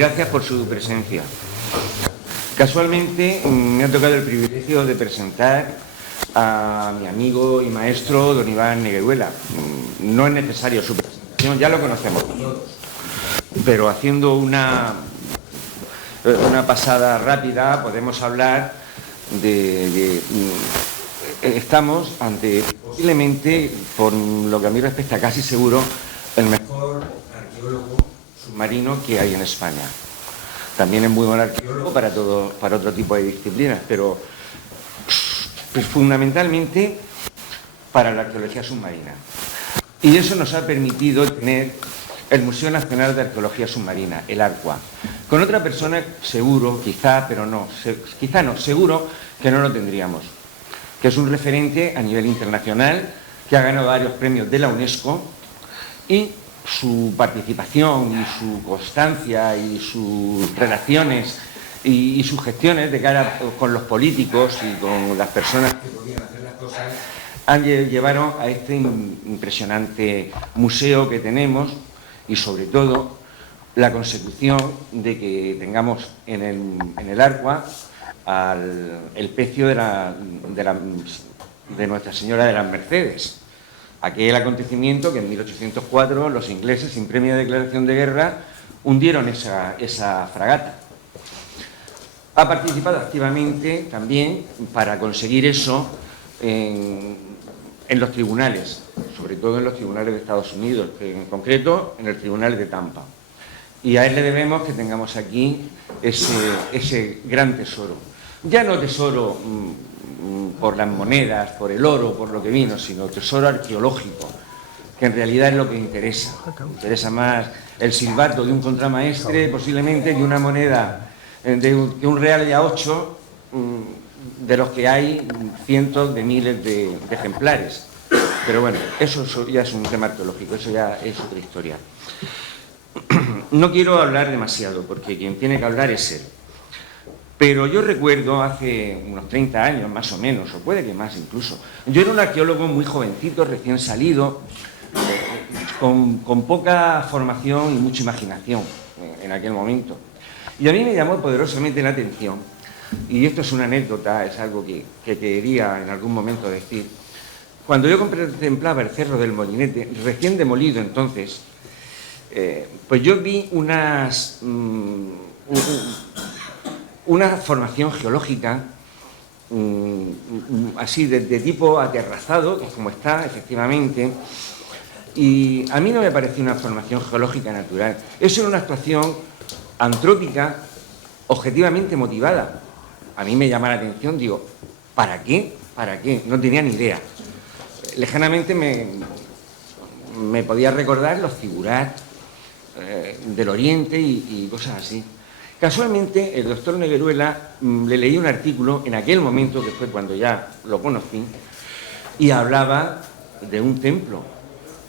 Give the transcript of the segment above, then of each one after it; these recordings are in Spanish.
gracias por su presencia. Casualmente me ha tocado el privilegio de presentar a mi amigo y maestro don Iván Negueruela. No es necesario su presentación, ya lo conocemos todos, pero haciendo una pasada rápida podemos hablar de estamos ante, posiblemente, por lo que a mí respecta, casi seguro, el mejor arqueólogo submarino que hay en España. También es muy buen arqueólogo para otro tipo de disciplinas, pero pues, fundamentalmente para la arqueología submarina. Y eso nos ha permitido tener el Museo Nacional de Arqueología Submarina, el ARCUA. Con otra persona, seguro, quizá, pero no, quizá no, seguro que no lo tendríamos, que es un referente a nivel internacional, que ha ganado varios premios de la UNESCO, y su participación y su constancia y sus relaciones y sus gestiones de cara con los políticos y con las personas que podían hacer las cosas llevaron a este impresionante museo que tenemos, y sobre todo la consecución de que tengamos en el ARCUA el pecio de Nuestra Señora de las Mercedes. Aquel acontecimiento que en 1804 los ingleses, sin previa declaración de guerra, hundieron esa fragata. Ha participado activamente también para conseguir eso en los tribunales, sobre todo en los tribunales de Estados Unidos, en concreto en el tribunal de Tampa. Y a él le debemos que tengamos aquí ese gran tesoro. Ya no tesoro por las monedas, por el oro, por lo que vino, sino tesoro arqueológico, que en realidad es lo que interesa. Interesa más el silbato de un contramaestre, posiblemente, que una moneda de un real de A8, de los que hay cientos de miles de ejemplares. Pero bueno, eso ya es un tema arqueológico, eso ya es otra historia. No quiero hablar demasiado, porque quien tiene que hablar es él. Pero yo recuerdo hace unos 30 años, más o menos, o puede que más incluso, yo era un arqueólogo muy jovencito, recién salido, con poca formación y mucha imaginación en aquel momento. Y a mí me llamó poderosamente la atención, y esto es una anécdota, es algo que quería en algún momento decir. Cuando yo contemplaba el Cerro del Molinete, recién demolido entonces, pues yo vi una formación geológica así de tipo aterrazado, que es como está efectivamente, y a mí no me pareció una formación geológica natural. Eso era una actuación antrópica objetivamente motivada. A mí me llama la atención, digo, ¿para qué? ¿Para qué? No tenía ni idea. Lejanamente me podía recordar los figurat del Oriente y cosas así. Casualmente, el doctor Negueruela le leí un artículo en aquel momento, que fue cuando ya lo conocí, y hablaba de un templo,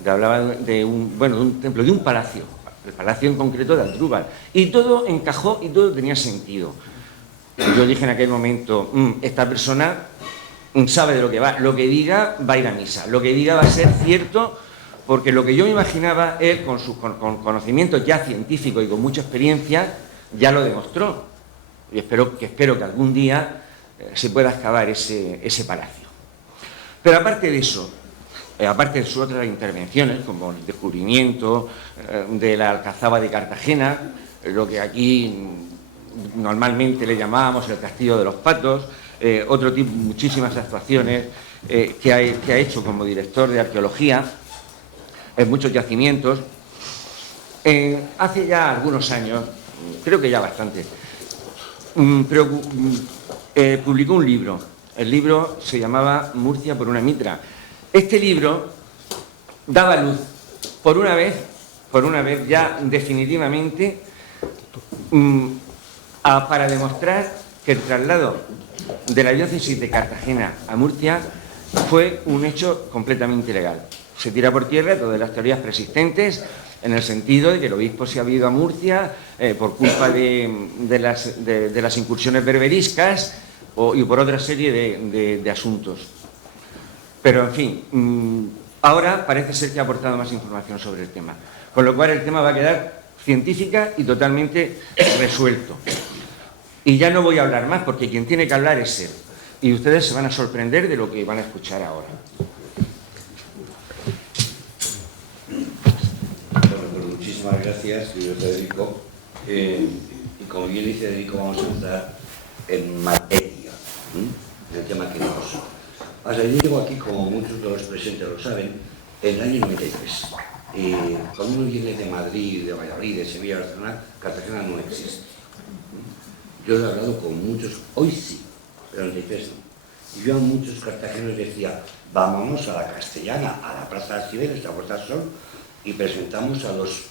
de un palacio, el palacio en concreto de Asdrúbal, y todo encajó y todo tenía sentido. Yo dije en aquel momento, esta persona sabe de lo que va a ir a misa, lo que diga va a ser cierto, porque lo que yo me imaginaba, él con sus conocimientos ya científicos y con mucha experiencia, ya lo demostró. Y espero que algún día se pueda excavar ese palacio. Pero aparte de eso, aparte de sus otras intervenciones, como el descubrimiento de la Alcazaba de Cartagena, lo que aquí normalmente le llamábamos el Castillo de los Patos, otro tipo, muchísimas actuaciones que ha hecho como director de arqueología en muchos yacimientos. Hace ya algunos años, creo que ya bastante, publicó un libro. El libro se llamaba Murcia por una mitra. Este libro daba luz, por una vez ya definitivamente, para demostrar que el traslado de la diócesis de Cartagena a Murcia fue un hecho completamente ilegal. Se tira por tierra todas las teorías preexistentes, en el sentido de que el obispo se había ido a Murcia por culpa de las incursiones berberiscas y por otra serie de asuntos. Pero, en fin, ahora parece ser que ha aportado más información sobre el tema, con lo cual el tema va a quedar científica y totalmente resuelto. Y ya no voy a hablar más porque quien tiene que hablar es él. Y ustedes se van a sorprender de lo que van a escuchar ahora. Bueno, pues muchísimas gracias, señor Federico. Y como bien dice Federico, vamos a entrar en materia, en el tema que nos... O sea, yo llego aquí, como muchos de los presentes lo saben, en el año 93. Y cuando uno viene de Madrid, de Valladolid, de Sevilla, de Barcelona, Cartagena no existe. Yo lo he hablado con muchos, hoy sí, pero en el 93 no. Y yo a muchos cartageneros decía, vámonos a la Castellana, a la Plaza de Cibeles, a la Puerta del Sol, y presentamos a los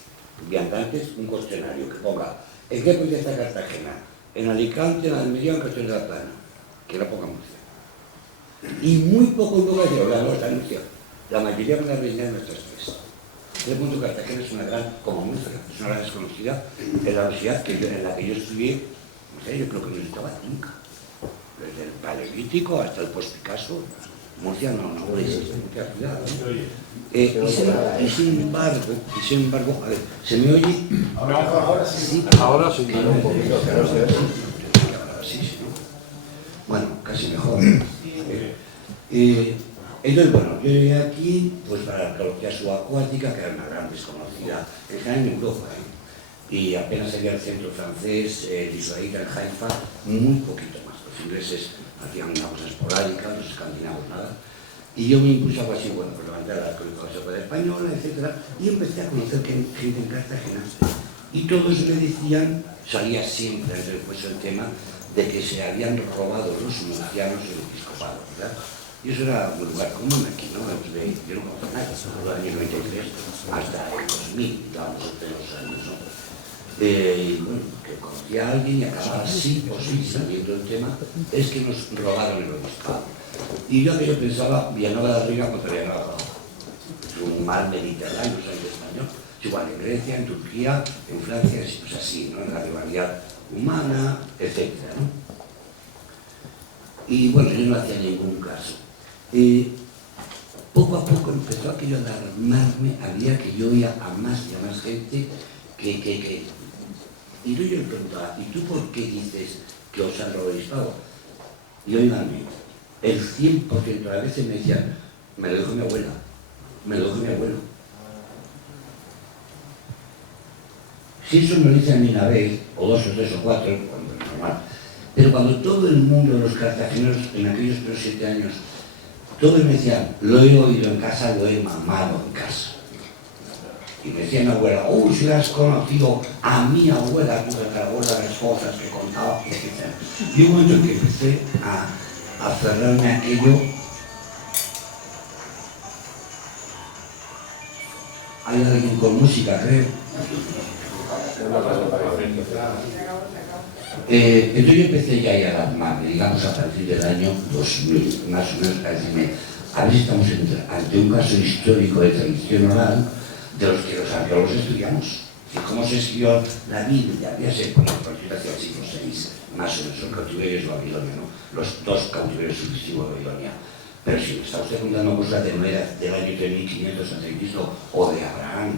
viandantes un cuestionario que ponga, ¿en qué provincia está Cartagena? En Alicante, en Almería, en Castilla de la Plana, que era poca Murcia. Y muy poco luego de hablar de Murcia. La mayoría van a rellenar nuestras tres. De punto, Cartagena es una gran, como Murcia, es una gran desconocida en la universidad en la que yo estudié, no sé, yo creo que no estaba nunca. Desde el Paleolítico hasta el post-Picasso, Murcia no existe mucha ciudad, ¿no? Y sin embargo, a ver, ¿se me oye? Ahora sí. Ahora sí, un poquito, ahora sí, ¿no? Bueno, casi mejor. Entonces, bueno, yo llegué aquí pues para la arqueología subacuática, que era una gran desconocida en general en Europa, y apenas había el centro francés, el israelita en Haifa, muy poquito más. Los ingleses hacían una cosa esporádica, los escandinavos nada. Y yo me impulsaba así, bueno, pues levantar la arqueología española, etc. Y empecé a conocer gente en Cartagena. Y todos me decían, salía siempre después el tema de que se habían robado los murcianos el episcopado, ¿verdad? Y eso era un lugar común aquí, ¿no? Yo no conozco nada, desde el año 93 hasta el 2000, digamos, entre los años, ¿no? Y bueno, que conocía a alguien y acababa así o sí saliendo el tema, es que nos robaron el obispado. Y yo pensaba, Villanueva de la Riga contra Villanueva de Abajo. Es un mar mediterráneo, ¿sabes? Español. Es igual en Grecia, en Turquía, en Francia, pues así, ¿no? En la rivalidad humana, etc., ¿no? Y bueno, yo no hacía ningún caso. Poco a poco empezó aquello a alarmarme, había que yo oía a más y a más gente que... Y yo le preguntaba, ¿y tú por qué dices que os han robado el obispado? Y oíganme, el 100% de las veces me decían, me lo dijo mi abuela, me lo dijo mi abuelo. Si eso me lo dice a mí una vez, o dos o tres o cuatro, cuando es normal, pero cuando todo el mundo de los cartageneros, en aquellos 7 años, todos me decían, lo he oído en casa, lo he mamado en casa. Y me decía mi abuela, si has conocido a mi abuela, tuve que la abuela las cosas que contaba, etc. Y un momento en que empecé a cerrarme aquello. Hay alguien con música, creo. Entonces yo empecé ya a alarmarme, digamos a partir del año 2000, más o menos, a decirme, a ver si estamos ante un caso histórico de tradición oral de los que los arqueólogos estudiamos. Y cómo se escribió la Biblia, ya sé, por ejemplo, hacia el siglo VI, más o menos, los cautiverios de Babilonia, ¿no? Los dos cautiverios sucesivos de Babilonia. Pero si me está usted contando cosas de Noé del año 3500 a.C., o de Abraham,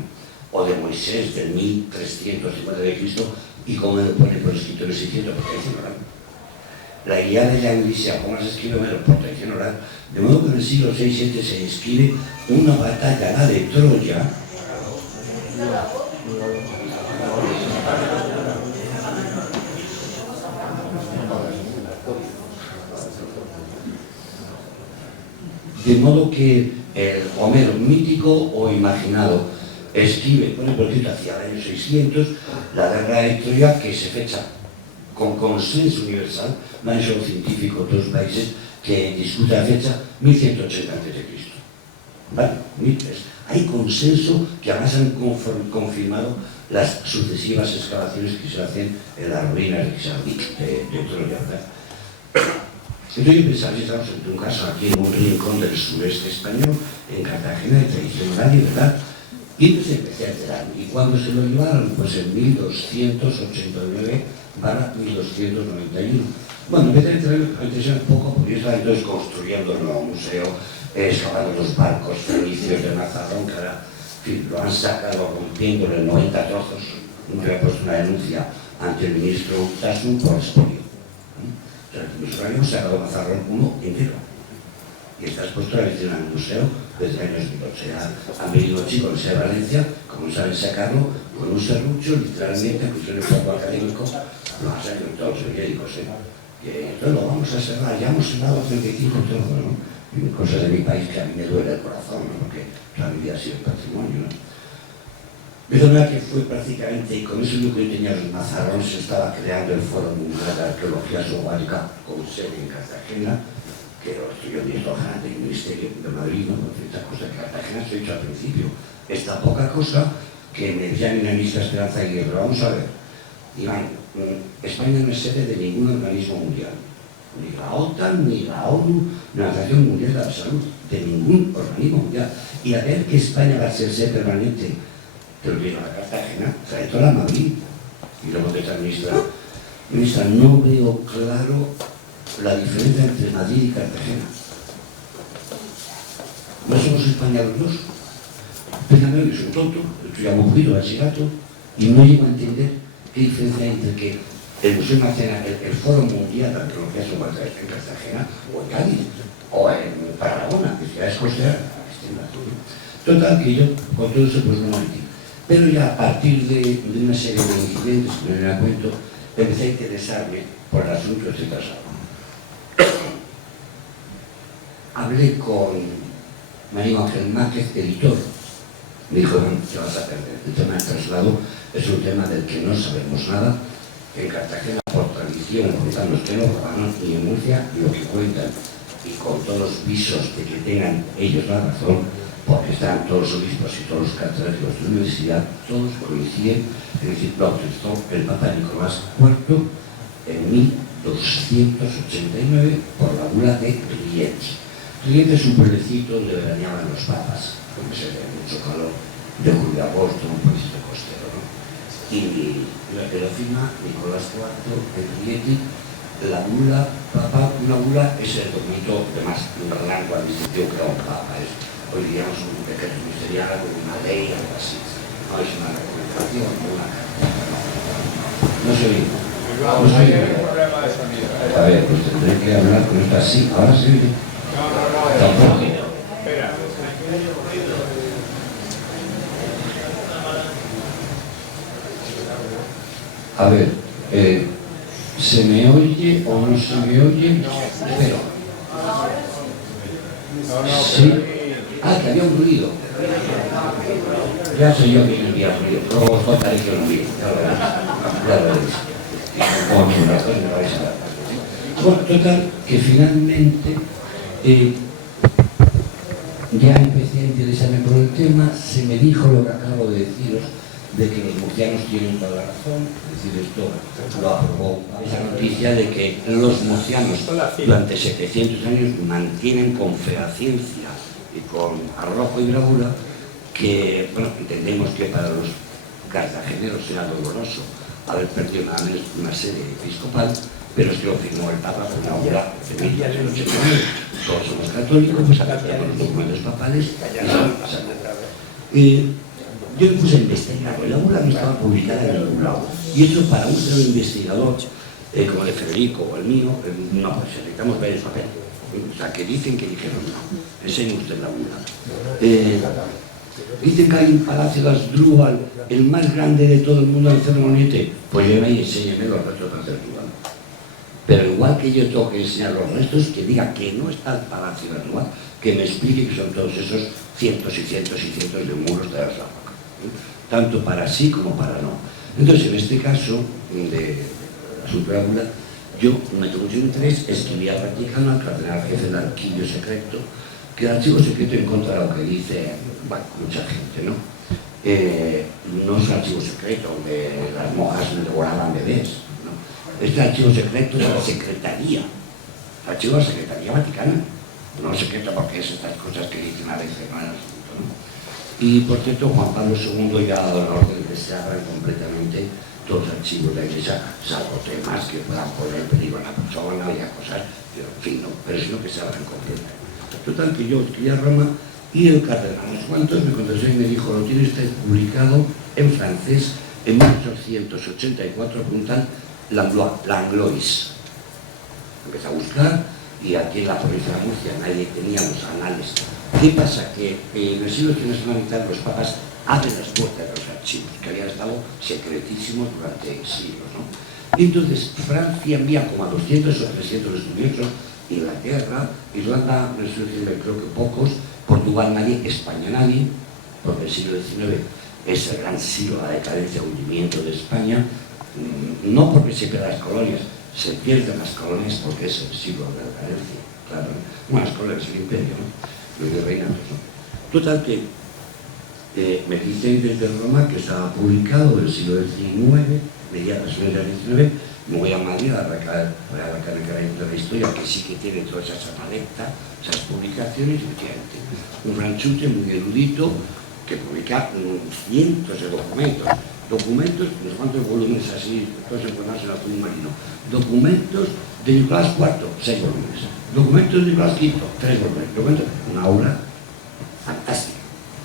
o de Moisés del 1350 de Cristo, y cómo me lo pone por escrito en el 600 por tradición oral. La Ilíada de la Odisea, cómo se escribe por tradición oral, de modo que en el siglo VI-VII se escribe una batalla, la de Troya, de modo que el Homero mítico o imaginado escribe, pone por escrito hacia el año 600, la guerra de Troya, que se fecha con consenso universal, no hay solo científicos, dos países que discuten la fecha, 1180 a.C. ¿Vale? Hay consenso que además han confirmado las sucesivas excavaciones que se hacen en las ruinas de Troya, ¿verdad? Entonces yo pensaba, si estamos en un caso aquí en un rincón del sureste español, en Cartagena, de tradición oral, ¿verdad? Y entonces empecé a enterarme. ¿Y cuándo se lo llevaron? Pues en 1289/1291. Bueno, empecé a enterarme un poco, porque yo estaba entonces construyendo el nuevo museo, excavando los barcos fenicios de Mazarrón, que ahora, en fin, lo han sacado rompiéndolo en 90 trozos, Nunca había puesto una denuncia ante el ministro Utasun por expolio. O sea, nosotros habíamos sacado Mazarrón 1 entero. Y está expuesto a la visita en el museo desde el año 2008. Han venido chicos de Valencia, como saben sacarlo, con un serrucho, literalmente, en función del cuerpo académico, lo han sacado en todos los periódicos. Entonces lo vamos a cerrar, ya hemos cerrado 35 todo, ¿no? Y cosas de mi país que a mí me duele el corazón, ¿no? Porque toda mi vida ha sido patrimonio, ¿no? Es verdad que fue prácticamente, y con eso yo que tenía los Mazarrón, se estaba creando el Foro Mundial de Arqueología Subacuática con sede en Cartagena, que lo estudió Diego Grande y el Ministerio de Madrid, ¿no? Por cierta cosa que Cartagena se ha dicho al principio. Esta poca cosa que me decía mi ministra Esperanza Aguirre, pero vamos a ver, Iván, España no es sede de ningún organismo mundial, ni la OTAN, ni la ONU, ni la Organización Mundial de la Salud, de ningún organismo mundial. Y a ver que España va a ser sede permanente, te lo digo a la Cartagena, trae toda la Madrid. Y luego te dice la ministra, no veo claro la diferencia entre Madrid y Cartagena. ¿No somos españoles dos? Especialmente que soy un tonto, estoy aburrido, bachillerato, y no llego a entender qué diferencia hay entre que el Museo Nacional, el Foro Mundial de Arqueología Subacuática en Cartagena, o en Cádiz, o en Tarragona, que ciudades costeras, total, que yo con todo eso pues no me metí. Pero ya a partir de una serie de incidentes que me cuento, empecé a interesarme por el asunto de traslado. Hablé con Mario Ángel Márquez, editor. Me dijo, no, te vas a perder. El tema del traslado es un tema del que no sabemos nada. En Cartagena, por tradición, cuentan los que no robaron, y en Murcia, lo que cuentan, y con todos los visos de que tengan ellos la razón, porque están todos los obispos y todos los catedráticos de la universidad, todos coinciden en decir, lo autorizó el Papa Nicolás IV en 1289 por la bula de Rieti. Rieti es un pueblecito donde veraneaban los papas, porque se ve mucho calor, de julio a agosto, un pueblito costero, ¿no? Y lo firma Nicolás IV de Rieti, la bula, papa, una bula es el documento de más largo administrativo que un papa, hoy diríamos un decreto ministerial, una ley, algo así. No es una recomendación, una carta. No se oye. No se oye. A ver, pues tendré que hablar con esto así. Ahora se oye. Tampoco. A ver, ¿se me oye o no se me oye? Pero. Sí. Ah, que había un ruido. Ya sé yo que no había ruido. Luego os contaré que no había. Ya lo veréis. Bueno, total, que finalmente ya empecé a interesarme por el tema. Se me dijo lo que acabo de deciros, de que los murcianos tienen toda la razón. Es decir, esto lo aprobó esa noticia de que los murcianos durante 700 años mantienen con fehaciencia y con arrojo y bravura que, bueno, entendemos que para los cartageneros era doloroso haber perdido nada menos una sede episcopal, pero es que lo firmó el Papa por una obra de 1889. Todos somos católicos, pues aceptamos los documentos papales y yo me puse a investigar, la obra no estaba publicada en ningún lado, y eso para un solo investigador como el de Federico o el mío, no, pues necesitamos ver el papel. O sea, que dicen que dijeron no, enseñe usted la bula. Dicen que hay un palacio de Asdrúbal, el más grande de todo el mundo en el Cerro Moniete, pues yo y enséñeme los restos de Asdrúbal. Pero igual que yo tengo que enseñar los restos, que diga que no está el palacio de Asdrúbal, que me explique que son todos esos cientos y cientos y cientos de muros de Asdrúbal, tanto para sí como para no. Entonces, en este caso de la superábula, yo me tuve mucho interés, escribí al Vaticano, al cardenal jefe del archivo secreto, que el archivo secreto, en contra de lo que dice, bueno, mucha gente, ¿no? No es un archivo secreto donde las monjas devoraban bebés, ¿no? Este archivo secreto es la secretaría, el archivo de la Secretaría Vaticana, no secreto porque es estas cosas que dicen a veces, no en el asunto, ¿no? Y por cierto, Juan Pablo II ya ha dado la orden de que se abran completamente todos los archivos de la Iglesia, salvo temas que puedan poner en peligro a la persona y a cosas, pero en fin, no, pero sino que se abran completamente. Total, que yo escribí a Roma y el cardenal, unos cuantos, me contestó y me dijo, lo tiene usted publicado en francés En 1884 apuntan Langlois. Empecé a buscar y aquí en la provincia de Murcia nadie tenía los anales. ¿Qué pasa? Que en el siglo XIX los papas abren las puertas de los archivos, que habían estado secretísimos durante siglos, ¿no? Y entonces Francia envía como a 200 o 300 estudiosos, Inglaterra, Irlanda, creo que pocos, Portugal nadie, España nadie, porque el siglo XIX es el gran siglo de la decadencia, el hundimiento de España, no porque se pierdan las colonias, se pierden las colonias porque es el siglo de la decadencia, claro, bueno, las colonias del imperio, ¿no? Los reinados, ¿no? Total que me dice desde Roma que estaba publicado del siglo XIX, mediados del XIX, me voy a Madrid a la Academia de la Historia, que sí que tiene toda esa paleta, esas publicaciones, efectivamente. Un franchute muy erudito que publica cientos de documentos, unos cuantos volúmenes así, todos encuadrados en el azul marino, documentos de Nicolás IV, 6 volúmenes, documentos de Nicolás V, 3 volúmenes, documentos, una obra fantástica,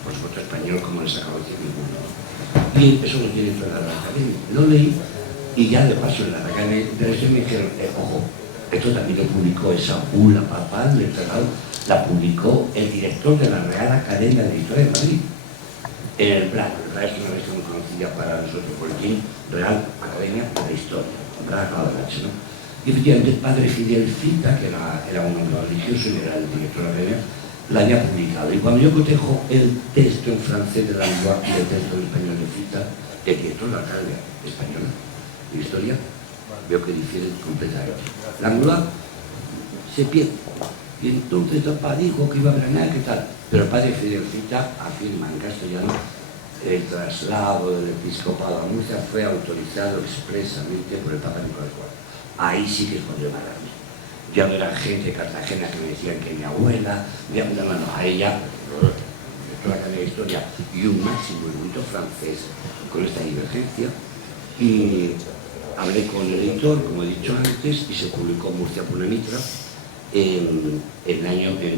por supuesto español como les acabo de decir ninguno. Y eso lo tiene toda la academia. Lo leí y ya de paso en la Academia de Derecho me dijeron, ojo, esto también lo publicó esa bula papal del tratado, la publicó el director de la Real Academia de Historia de Madrid. En el Braga, el Braga es una revista muy conocida para nosotros, Boletín Real Academia de la Historia, Braga, ¿no? Y efectivamente el padre Fidel Fita, que era un hombre religioso y era el director de la Academia, la había publicado. Y cuando yo cotejo el texto en francés de Langlois y el texto en español de Fita, el director de la Academia Española de Historia, veo que difieren completamente. Langlois se pierde. Y entonces el papá dijo que iba a Granada, ¿qué tal? Pero el padre Fidel Fita afirma en castellano el traslado del episcopado a Murcia fue autorizado expresamente por el Papa Nicolás IV. Ahí sí que es cuando yo me agarré. Ya no era gente de Cartagena que me decían que mi abuela, a ella, toda la cadena de historia, y un máximo erudito francés con esta divergencia. Y hablé con el editor, como he dicho antes, y se publicó Murcia Punemitra en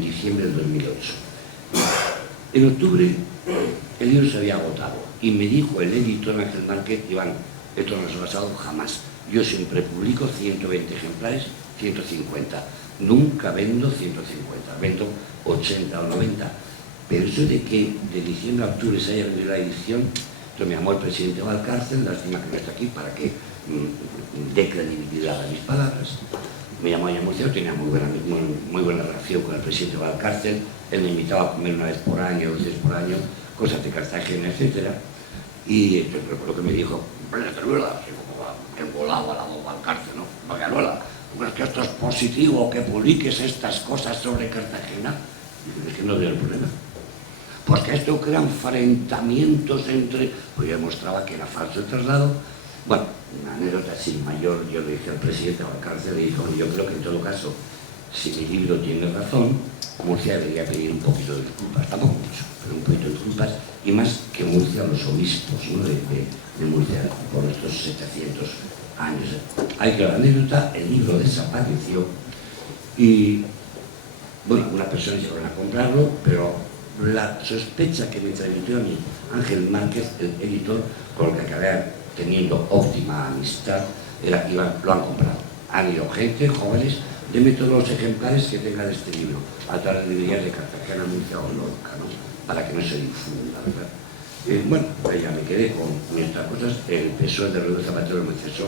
diciembre del 2008. En octubre el libro se había agotado y me dijo el editor Ángel Márquez, Iván, esto no se ha pasado jamás. Yo siempre publico 120 ejemplares, 150. Nunca vendo 150, vendo 80 o 90. Pero eso de que de diciembre a octubre se haya vendido la edición, entonces me llamó el presidente Valcárcel, lástima que no está aquí para que dé credibilidad a mis palabras. Me llamó a Murcia, tenía muy buena relación con el presidente Valcárcel, él me invitaba a comer una vez por año, 2 veces por año, cosas de Cartagena, etc. Y recuerdo que me dijo, Caruela, engolado a la Valcárcel, ¿no? Caruela, pues que esto es positivo, que publiques estas cosas sobre Cartagena. Y es que no veo el problema. Porque esto crea enfrentamientos entre... Pues yo demostraba que era falso el traslado. Bueno, una anécdota así mayor, yo le dije al presidente de la cárcel, le dijo, yo creo que en todo caso, si mi libro tiene razón, Murcia debería pedir un poquito de disculpas, tampoco mucho, pero un poquito de disculpas, y más que Murcia, los obispos, ¿no? de Murcia, por estos 700 años. Hay que la anécdota, el libro desapareció, y bueno, algunas personas llegaron a comprarlo, pero la sospecha que me transmitió a mí Ángel Márquez, el editor, con el que acabé teniendo óptima amistad, lo han comprado. Han ido gente, jóvenes, denme todos los ejemplares que tenga de este libro, a todas las librerías de Cartagena, Murcia o Lorca, ¿no? Para que no se difunda, ¿verdad? Bueno, pues ya me quedé con estas cosas. El PSOE de Rodríguez Zapatero me cesó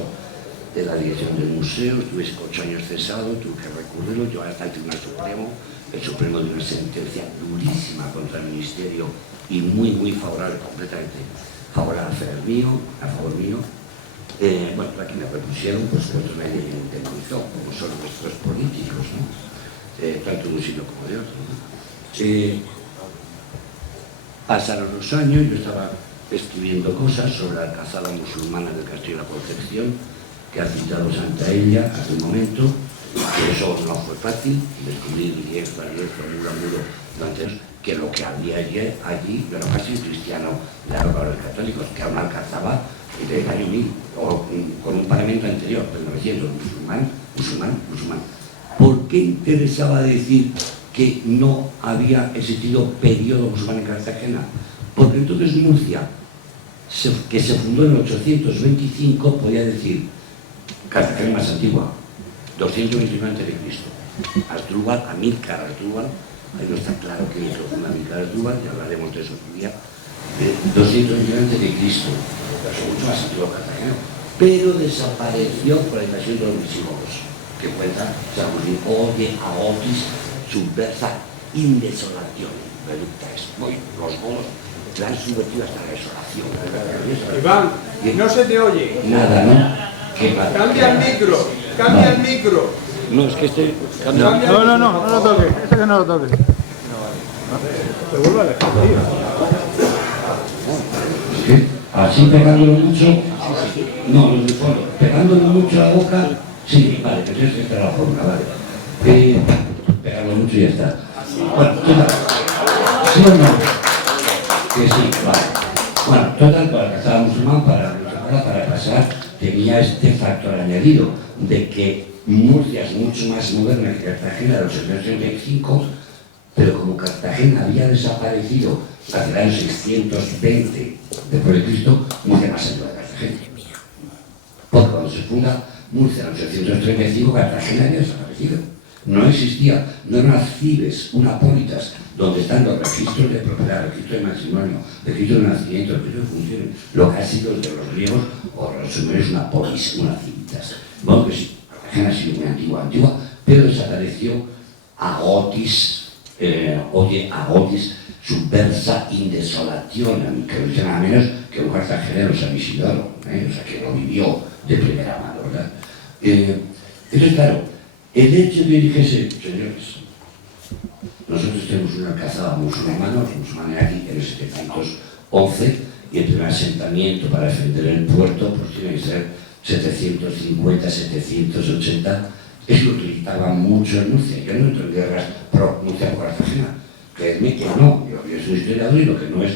de la dirección del museo, estuve 8 años cesado, tuve que recurrirlo, yo hasta el Tribunal Supremo, el Supremo dio una sentencia durísima contra el Ministerio y muy favorable, completamente favorable a favor mío. Bueno, aquí me propusieron, pues otro nadie me indemnizó, como son nuestros políticos, ¿no? Tanto de un sitio como de otro, ¿no? Pasaron los años, yo estaba escribiendo cosas sobre la calzada musulmana del Castillo de la Concepción, que ha citado Santa Ella hace un momento, que eso no fue fácil, descubrir 10 paralelos muro a muro durante años, que lo que había allí era casi cristiano de los católicos, que aún alcanzaba del año 1000, o con un paramento anterior, del 900, musulmán. ¿Por qué interesaba decir que no había existido periodo musulmán en Cartagena? Porque entonces Murcia que se fundó en 825, podía decir, Cartagena más antigua, 229 a.C. Asdrúbal, Amílcar Asdrúbal, ahí no está claro quién es lo funda Amílcar Asdrúbal, ya hablaremos de eso otro día, 229 a.C., pero son mucho más antiguo Cartagena, pero desapareció por la invasión de los visigodos, que cuenta Sagustín, oye, aotis, subversa, indesolación, reducta es, los godos la han subvertido hasta la desolación. Iván, no se te oye. Nada, ¿no? Qué mal. Cambia el micro, cambia el micro. No, es que este... No lo toques, ese que no lo toques. Te vuelvo a dejar, tío. ¿Qué? Así pegándolo mucho... No, los de fondo. Pegándolo mucho a la boca... Sí, vale, entonces esta es la fórmula, vale. Pegarlo mucho y ya está. Bueno, total. ¿Sí o no? Que sí, vale. Bueno, total, para el Cazaba Musulmán, para pasar, tenía este factor añadido de que Murcia es mucho más moderna que Cartagena de los 735, pero como Cartagena había desaparecido hacia el año 620 después de Cristo, Murcia más antigua de Cartagena. Porque cuando se funda Murcia en 835, Cartagena había desaparecido. No existía, no eran cibes, unapólitas, donde están los registros de propiedad, registro de matrimonio, registro de nacimiento, registro de funciones, lo que ha sido de los griegos o los sumerios una polis, una civitas. Bueno, que sí, Cartagena ha sido muy antigua, pero desapareció agotis, agotis, subversa indesolación, que no dice nada menos que un cartagenero San Isidoro, o sea, que lo vivió de primera mano, ¿verdad? Entonces, claro, el hecho de dijese, señores, nosotros tenemos una Cazaba musulmana, los musulmanes aquí en el 711, y el primer asentamiento para defender el puerto pues tiene que ser 750, 780, es lo que utilizaban mucho en Murcia. Yo no entro en guerras pro Murcia por Cartagena, creedme que no, yo soy historiador y lo que no es,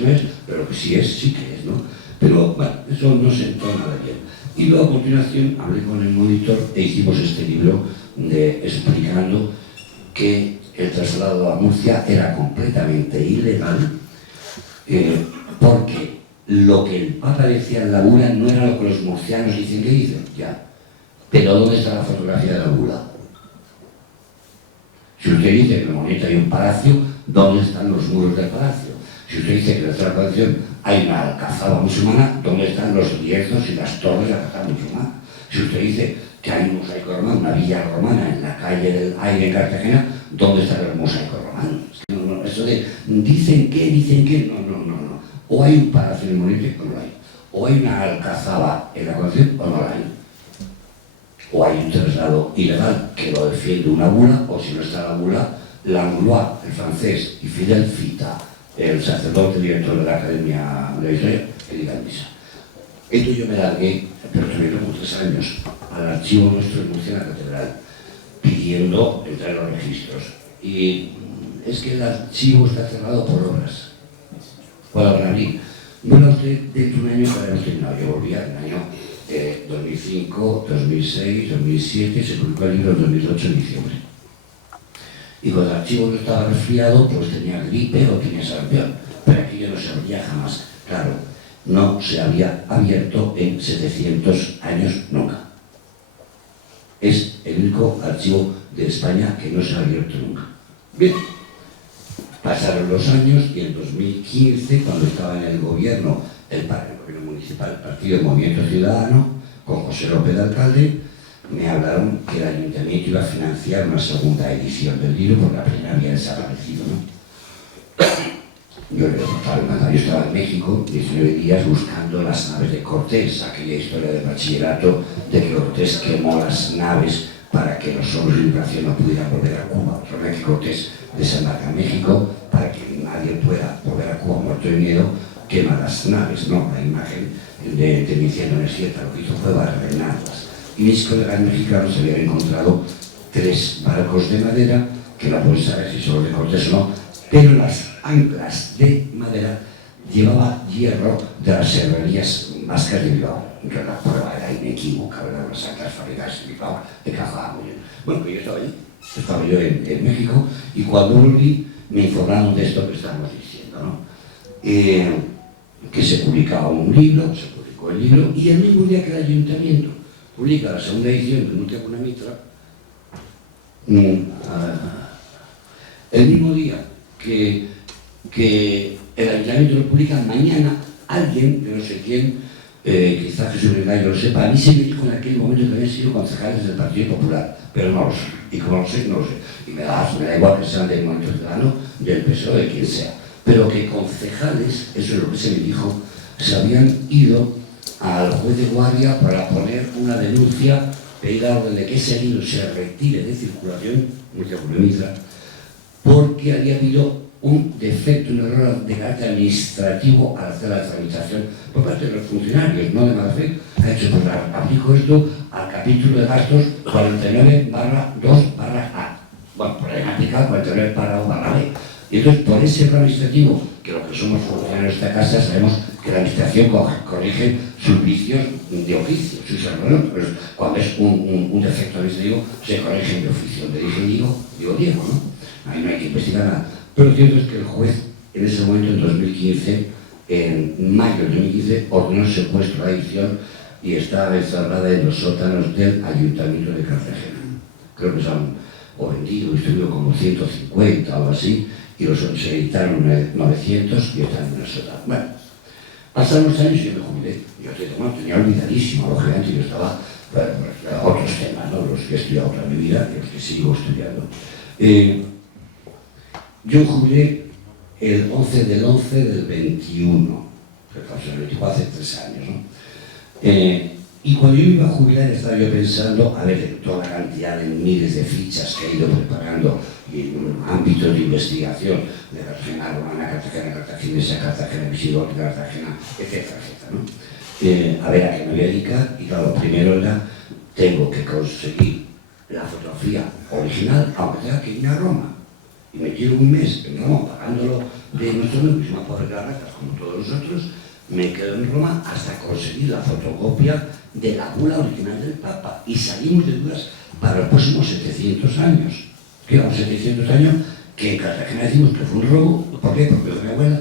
pero lo que sí es, sí que es, ¿no? Pero bueno, eso no sentó nada bien. Y luego a continuación hablé con el monitor e hicimos este libro explicando que el traslado a Murcia era completamente ilegal porque lo que el Papa decía en la bula no era lo que los murcianos dicen que dicen, ya. Pero ¿dónde está la fotografía de la bula? Si usted dice que en la moneta hay un palacio, ¿dónde están los muros del palacio? Si usted dice que en la tradición hay una alcazaba musulmana, ¿dónde están los lienzos y las torres de la alcazaba musulmana? Si usted dice que hay un mosaico romano, una villa romana en la calle del Aire en Cartagena, ¿dónde está el mosaico romano? No, eso de dicen que, no. O hay un palacio en el Monete o no lo hay. O hay una alcazaba en la Concepción o no la hay. O hay un traslado ilegal que lo defiende una bula, o si no está la bula, Langlois, el francés, y Fidel Fita, el sacerdote director de la Academia de Israel, que diga misa. Esto yo me largué, pero tuvieron como 3 años, al archivo nuestro en Murcia, en la catedral, pidiendo entrar en los registros. Y es que el archivo está cerrado por obras. Por abrir. Bueno, usted dentro de un año para terminado. Yo volvía en el año 2005, 2006, 2007, se publicó el libro en 2008 en diciembre. Y cuando el archivo no estaba resfriado, pues tenía gripe o tenía sarampión. Pero aquello no se abría jamás. Claro, no se había abierto en 700 años nunca. Es el único archivo de España que no se ha abierto nunca. Bien, pasaron los años y en 2015, cuando estaba en el gobierno municipal, el Partido Movimiento Ciudadano, con José López de alcalde, me hablaron que el ayuntamiento iba a financiar una segunda edición del libro porque la primera había desaparecido, ¿no? Yo estaba en México 19 días buscando las naves de Cortés, aquella historia del bachillerato de que Cortés quemó las naves para que los hombres de liberación no pudieran volver a Cuba. Realmente Cortés desembarca en México para que nadie pueda volver a Cuba muerto de miedo, quema las naves, ¿no? La imagen de diciendo no es cierta, lo que hizo fue barrenarlas. Y mis colegas mexicanos habían encontrado 3 barcos de madera, que no pueden saber si son de Cortés o no, pero las anclas de madera llevaba hierro de las herrerías vascas de Bilbao. Que la prueba era inequívoca, ¿verdad? Las anclas fabricadas en Bilbao encajaban muy bien. Bueno, pues yo estaba allí, estaba yo en México, y cuando volví me informaron de esto que estábamos diciendo, ¿no? que se publicaba un libro, se publicó el libro, y el mismo día que el ayuntamiento publica la segunda edición de Nuntia Cuna Mitra, el mismo día que el ayuntamiento lo publica, mañana alguien, que no sé quién, quizás Jesús Engaño lo sepa, a mí se me dijo en aquel momento que habían sido concejales del Partido Popular, pero no lo sé, y como lo sé, no lo sé, y me da igual que sean del Movimiento Ciudadano, del PSOE o de quien sea, pero que concejales, eso es lo que se me dijo, se habían ido al juez de guardia para poner una denuncia, pedir la orden de que ese libro se retire de circulación, Nuntia Cuna Mitra, porque había habido un defecto, un error de carácter administrativo al hacer la tramitación por parte de los funcionarios, no de mala fe. Ha hecho, pues aplico esto al capítulo de gastos 49/2/A. Bueno, por ahí aplica 49/O/B. Y entonces, por ese error administrativo, que los que somos funcionarios de esta casa sabemos que la administración corrige sus vicios de oficio, sus errores, pero cuando es un defecto administrativo, se corrigen de oficio. Le dije digo Diego, ¿no? Ahí no hay que investigar nada. Pero lo cierto es que el juez, en ese momento, en 2015, en mayo de 2015, ordenó el secuestro de la edición y estaba encerrada en los sótanos del Ayuntamiento de Cartagena. Creo que se han vendido, distribuido como 150 o algo así, y los otros se editaron 900 y están en el sótano. Bueno, pasaron los años y yo me jubilé. Yo tenía olvidadísimo, lógicamente, yo estaba otros temas, ¿no? Los que he estudiado toda mi vida y los que sigo estudiando. Yo jubilé el 11 del 11 del 21, que pasó el 24 hace 3 años, ¿no? Y cuando yo iba a jubilar estaba yo pensando, a ver, de toda la cantidad de miles de fichas que he ido preparando en ámbitos de investigación de Cartagena Romana, Cartagena Cartaginesa, Cartagena Visigoda, Cartagena, etcétera, etcétera, ¿no? A ver a qué me voy a dedicar, y claro, lo primero era, tengo que conseguir la fotografía original, aunque tenga que ir a Roma. Y me quiero un mes en Roma pagándolo de nuestro mismo pobre caracas, como todos nosotros, me quedo en Roma hasta conseguir la fotocopia de la bula original del Papa y salimos de dudas para los próximos 700 años. Que eran 700 años que en Cartagena decimos que fue un robo. ¿Por qué? Porque fue mi abuela.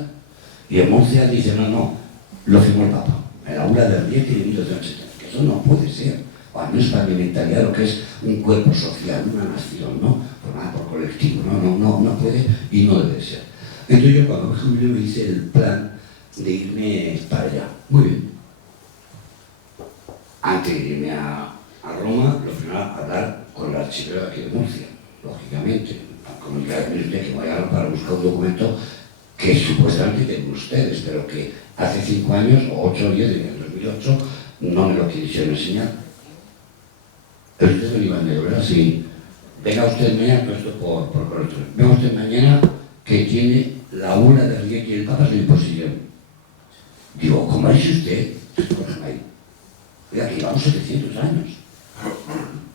Y en Murcia dice, no, lo firmó el Papa. En la bula del Rieti de 1870. Que eso no puede ser. O al menos para mi mentalidad, lo que es un cuerpo social, una nación, ¿no? Formada por colectivo, no puede y no debe ser. Entonces yo cuando me jubilé me hice el plan de irme para allá. Muy bien. Antes de irme a Roma, lo primero hablar con el archivero de aquí de Murcia, lógicamente. Comunicarme usted que voy a para buscar un documento que supuestamente tienen ustedes, pero que hace 5 años, o 8 o 10, en el 2008, no me lo quisieron enseñar. Pero ustedes me iban a decir, sí, venga usted mañana, todo esto por correcto. Venga usted mañana que tiene la bula de Rieti y el Papa a su disposición. Digo, ¿cómo ha dicho usted? Oiga, que llevamos 700 años.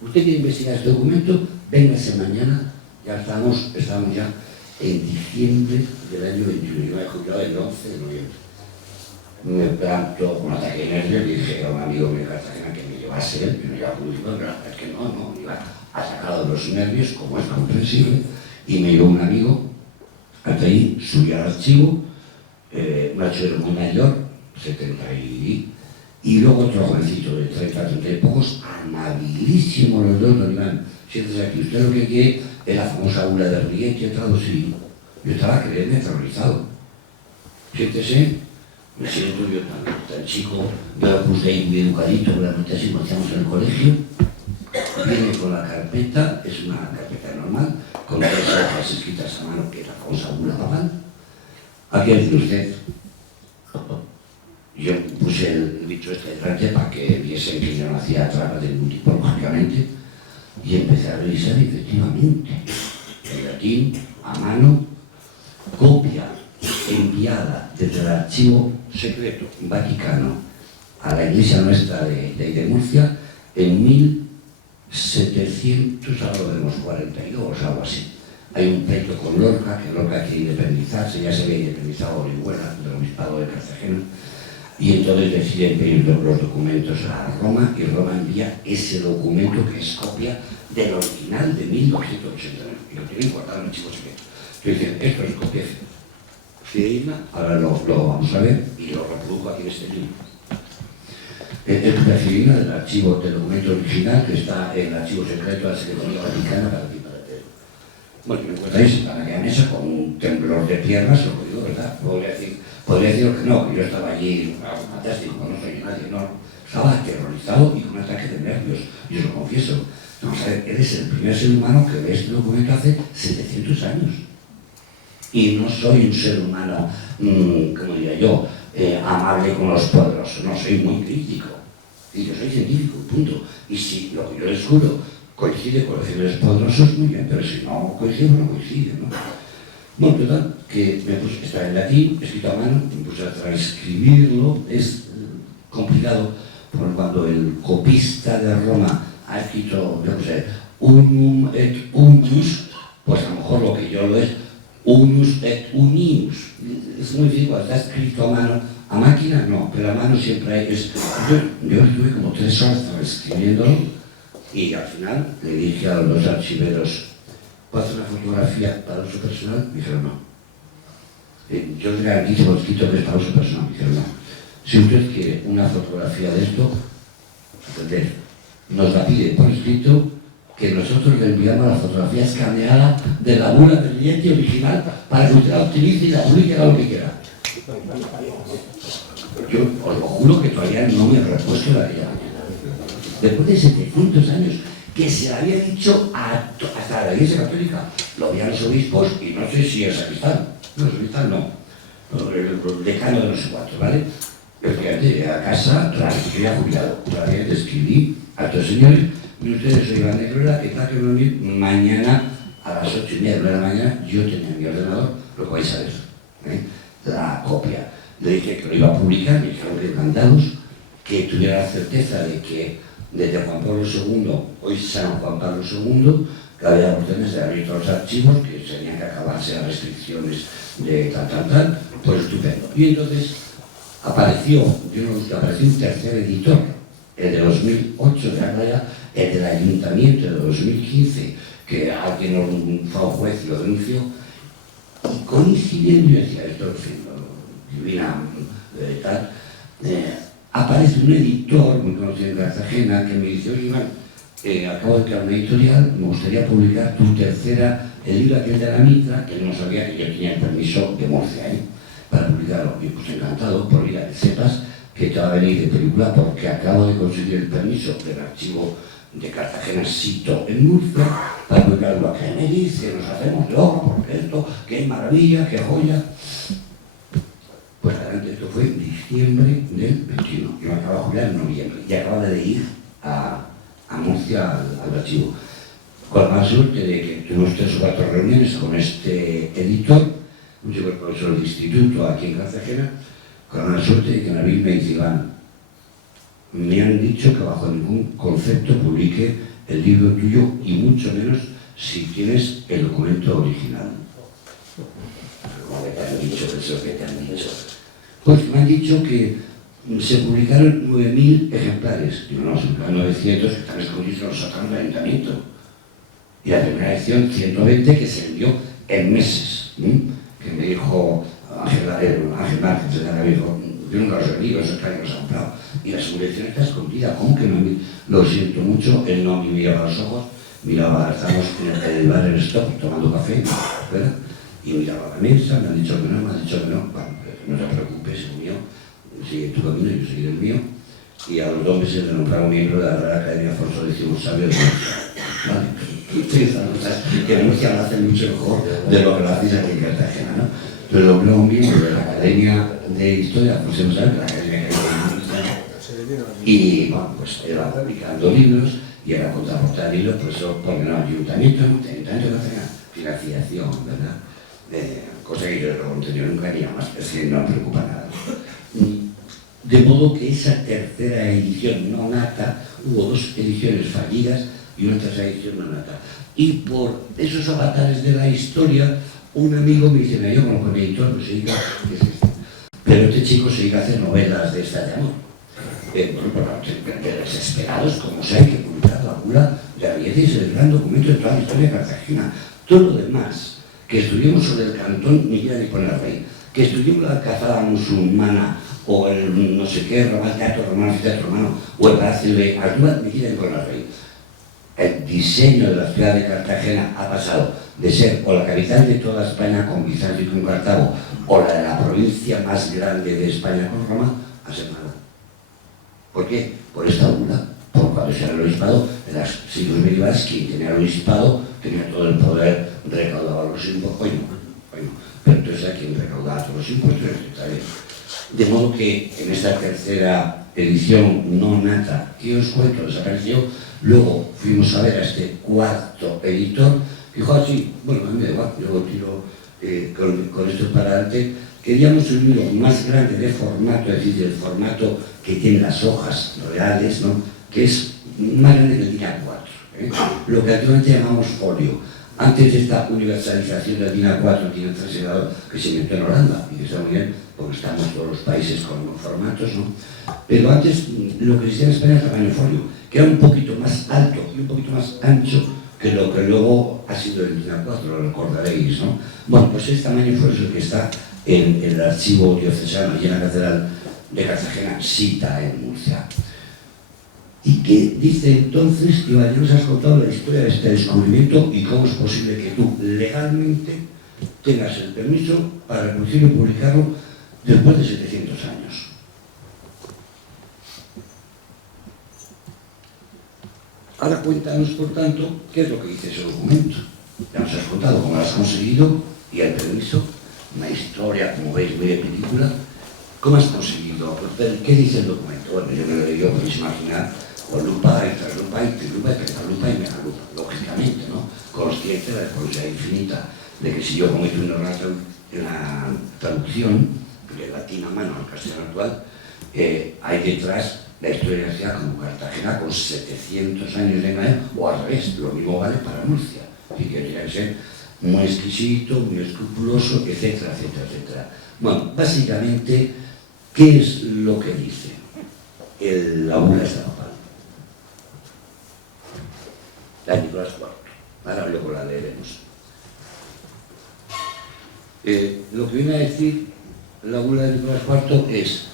Usted quiere investigar este documento, véngase mañana, ya estamos ya en diciembre del año 21, yo me he jubilado el 11 de noviembre. Me planto con un ataque de nervios y dije a un amigo mío de Cartagena que me llevase él, que no llevaba público, pero es que no, iba atacado de los nervios, como es comprensible, y me llevó un amigo, hasta ahí, subí al archivo, un archivero muy mayor, 70 y luego otro jovencito de 30, 30 y pocos, amabilísimos los dos, don Iván, siéntese aquí, usted lo que quiere es la famosa bula de Rieti, he traducido. Yo estaba creyendo aterrorizado. Siéntese. Me siento yo tan chico, yo lo puse ahí muy educadito, con la noche así, como hacíamos en el colegio. Viene con la carpeta, es una carpeta normal, con 3 hojas escritas a mano, que es la famosa bula papal. Aquí dice usted. Yo puse el bicho este delante para que viesen que yo no hacía trampas de ningún tipo, lógicamente, y empecé a revisar efectivamente, en latín, a mano, copia enviada desde el archivo secreto vaticano a la iglesia nuestra de Murcia en 1742, algo así. Hay un pleito con Lorca, que Lorca quiere independizarse, ya se había independizado Orihuela del obispado de Cartagena, y entonces deciden pedir los documentos a Roma, y Roma envía ese documento que es copia del original de 1289, y lo tienen guardado en el archivo secreto. Entonces dicen, esto es copia fidedigna, ahora lo vamos a ver y lo reproduzco aquí en este libro. Es una fidedigna del archivo del documento original que está en el archivo secreto de la Secretaría Vaticana para ti, para ti. Bueno, me encontráis en aquella mesa con un temblor de piernas, lo digo, ¿verdad? Podría decir que no, que yo estaba allí, fantástico, no soy nadie, no. Estaba aterrorizado y con un ataque de nervios, y os lo confieso. Vamos a ver, eres el primer ser humano que ve este documento hace 700 años. Y no soy un ser humano, como diría yo, amable con los poderosos, no, soy muy crítico. Y yo soy científico, punto. Y si lo que yo descubro coincide con los civiles poderosos, muy bien, pero si no coincide, no coincide, ¿no? Bueno, total, que me puse, está en latín, escrito a mano, me puse a transcribirlo, es complicado, por cuando el copista de Roma ha escrito, yo no sé, unum et unius, pues a lo mejor lo que yo lo es unius et unius. Es muy difícil, está escrito a mano, a máquina no, pero a mano siempre hay. Yo estuve como 3 horas escribiéndolo y al final le dije a los archiveros, ¿puedo hacer una fotografía para uso personal? Me dijeron no. Yo les garantizo por escrito que es para uso personal, me dijeron no. Si usted quiere una fotografía de esto, atender, nos la pide por escrito, que nosotros le enviamos la fotografía escaneada de la bula del cliente original para que usted la utilice y la publique a lo que quiera. Yo os lo juro que todavía no me he repuesto de aquella mañana. Después de 700 años que se había dicho hasta la Iglesia Católica, lo veían los obispos y no sé si el sacristán. No, el sacristán no. El decano de no sé cuántos, ¿vale? Yo llegué a casa, que ya jubilado. Rápidamente escribí a estos señores. Y ustedes soy Iván de Cruela, que está que mañana a las 8:30 de la mañana yo tenía en mi ordenador lo que vais a ver, la copia. Le dije que lo iba a publicar, me dijeron que encantados, que tuviera la certeza de que desde Juan Pablo II, hoy San Juan Pablo II, que había órdenes de abrir todos los archivos, que tenían que acabarse las restricciones de tal, pues estupendo. Y entonces apareció un tercer editor, el de 2008 de Agraya, el del Ayuntamiento de 2015, que alguien fue a un juez y lo denunció, y coincidiendo, yo decía, esto es divina, tal, aparece un editor muy conocido en Cartagena que me dice, oye Iván, acabo de crear una editorial, me gustaría publicar tu tercera, el libro aquel de la Mitra, que no sabía que yo tenía el permiso de Murcia para publicarlo. Y pues encantado, por mira, que sepas que te va a venir de película porque acabo de conseguir el permiso del archivo de Cartagena Sito en Murcia para publicarlo. ¿Qué me dice? Nos hacemos de oro, porque esto, qué maravilla, qué joya. Pues adelante, esto fue en diciembre del 21. Yo me acabo de jubilar en noviembre y acabo de ir a Murcia al archivo. Con la suerte de que tuvimos 3 o 4 reuniones con este editor, un chico profesor de instituto aquí en Cartagena, con la suerte de que Nabil me dice, Iván, me han dicho que bajo ningún concepto publique el libro tuyo y mucho menos si tienes el documento original. ¿Cómo que te han dicho eso que te han dicho? Pues me han dicho que se publicaron 9.000 ejemplares. Digo, no, se publicaron 900 que están escondidos, los sacaron del ayuntamiento. Y la primera edición, 120, que se envió en meses. Que me dijo Ángel Márquez, el de dijo, yo nunca los he leído, esos que los han comprado. Y la segunda edición está escondida. ¿Cómo que no? Lo siento mucho, él no me miraba a los ojos, miraba, estábamos en el bar en stop tomando café, ¿verdad? Y miraba a la mesa, me han dicho que no, bueno, no te preocupes, es mío, sigue tu camino, yo seguiré el mío. Y a los 2 meses de nombrar un miembro de la Real Academia Alfonso X Sabio de Murcia. ¿Vale? Que Murcia lo hace mucho mejor de lo que lo hacéis aquí en Cartagena, ¿no? Pero nombró un miembro de la Academia de Historia, Alfonso X Sabio, de la Academia de y bueno, pues era publicando libros y era contraportar libros, por eso, porque no, ayuntamiento no tenga financiación, ¿verdad? Cosa que yo no tenía nunca ni más, es que no me preocupa nada. De modo que esa tercera edición no nata, hubo 2 ediciones fallidas y una tercera edición no nata. Y por esos avatares de la historia, un amigo me dice, mira, yo conozco a mi editor, pues se dedica, pero este chico se dedica a hacer novelas de esta de amor. De desesperados, como se hay que publicar la bula de Arrieta y es el gran documento de toda la historia de Cartagena. Todo lo demás que estuvimos sobre el cantón ni quiera ni poner rey. que estuvimos la Alcazaba Musulmana o el no sé qué, el Teatro Romano, o el Palacio de Alcalá, me quieren con la rey. El diseño de la ciudad de Cartagena ha pasado de ser o la capital de toda España con Bizancio y con Cartago, o la de la provincia más grande de España con Roma, a ser nada. ¿Por qué? Por esta bula. Por cuando se era el obispado, en los siglos medievales, quien tenía el obispado tenía todo el poder, recaudaba los impuestos. Hoy no. Pero entonces a quien recaudaba todos los impuestos, etc. De modo que en esta tercera edición no nata que os cuento desapareció. Luego fuimos a ver a este cuarto editor, que dijo así, bueno, a mí me da igual, yo tiro con esto para adelante. Queríamos un libro más grande de formato, es decir, el formato que tiene las hojas reales, ¿no? Que es más grande que el DIN A4, lo que actualmente llamamos folio. Antes de esta universalización del DIN A4, el DIN A3 que se inventó en Holanda, y que está muy bien, porque estamos todos los países con formatos, ¿no? Pero antes lo que existía en España era tamaño folio, que era un poquito más alto y un poquito más ancho que lo que luego ha sido el DIN A4, lo recordaréis, ¿no? Bueno, pues este tamaño folio es el que está en el archivo diocesano y en la catedral de Cartagena, Sita, en Murcia. Y que dice entonces que ya nos has contado la historia de este descubrimiento y cómo es posible que tú legalmente tengas el permiso para reproducirlo y publicarlo después de 700 años. Ahora cuéntanos, por tanto, qué es lo que dice ese documento. Ya nos has contado cómo lo has conseguido y el permiso, una historia, como veis, muy de película. ¿Cómo has conseguido? ¿Qué dice el documento? Bueno, yo me lo he leído, podéis imaginar, con lupa, y traslupa, y trilupa, y pentalupa, y megalupa, lógicamente, ¿no? Consciente de la curiosidad infinita de que si yo cometo un error en la traducción, de latín a mano al castellano actual, hay detrás la historia de la ciudad como Cartagena con 700 años de engaño, o al revés, lo mismo vale para Murcia, que tiene que ser muy exquisito, muy escrupuloso, etcétera, etcétera, etcétera. Bueno, básicamente, ¿qué es lo que dice la bula esta papal? La de Nicolás IV. Ahora luego la leeremos. Lo que viene a decir la bula de Nicolás IV es: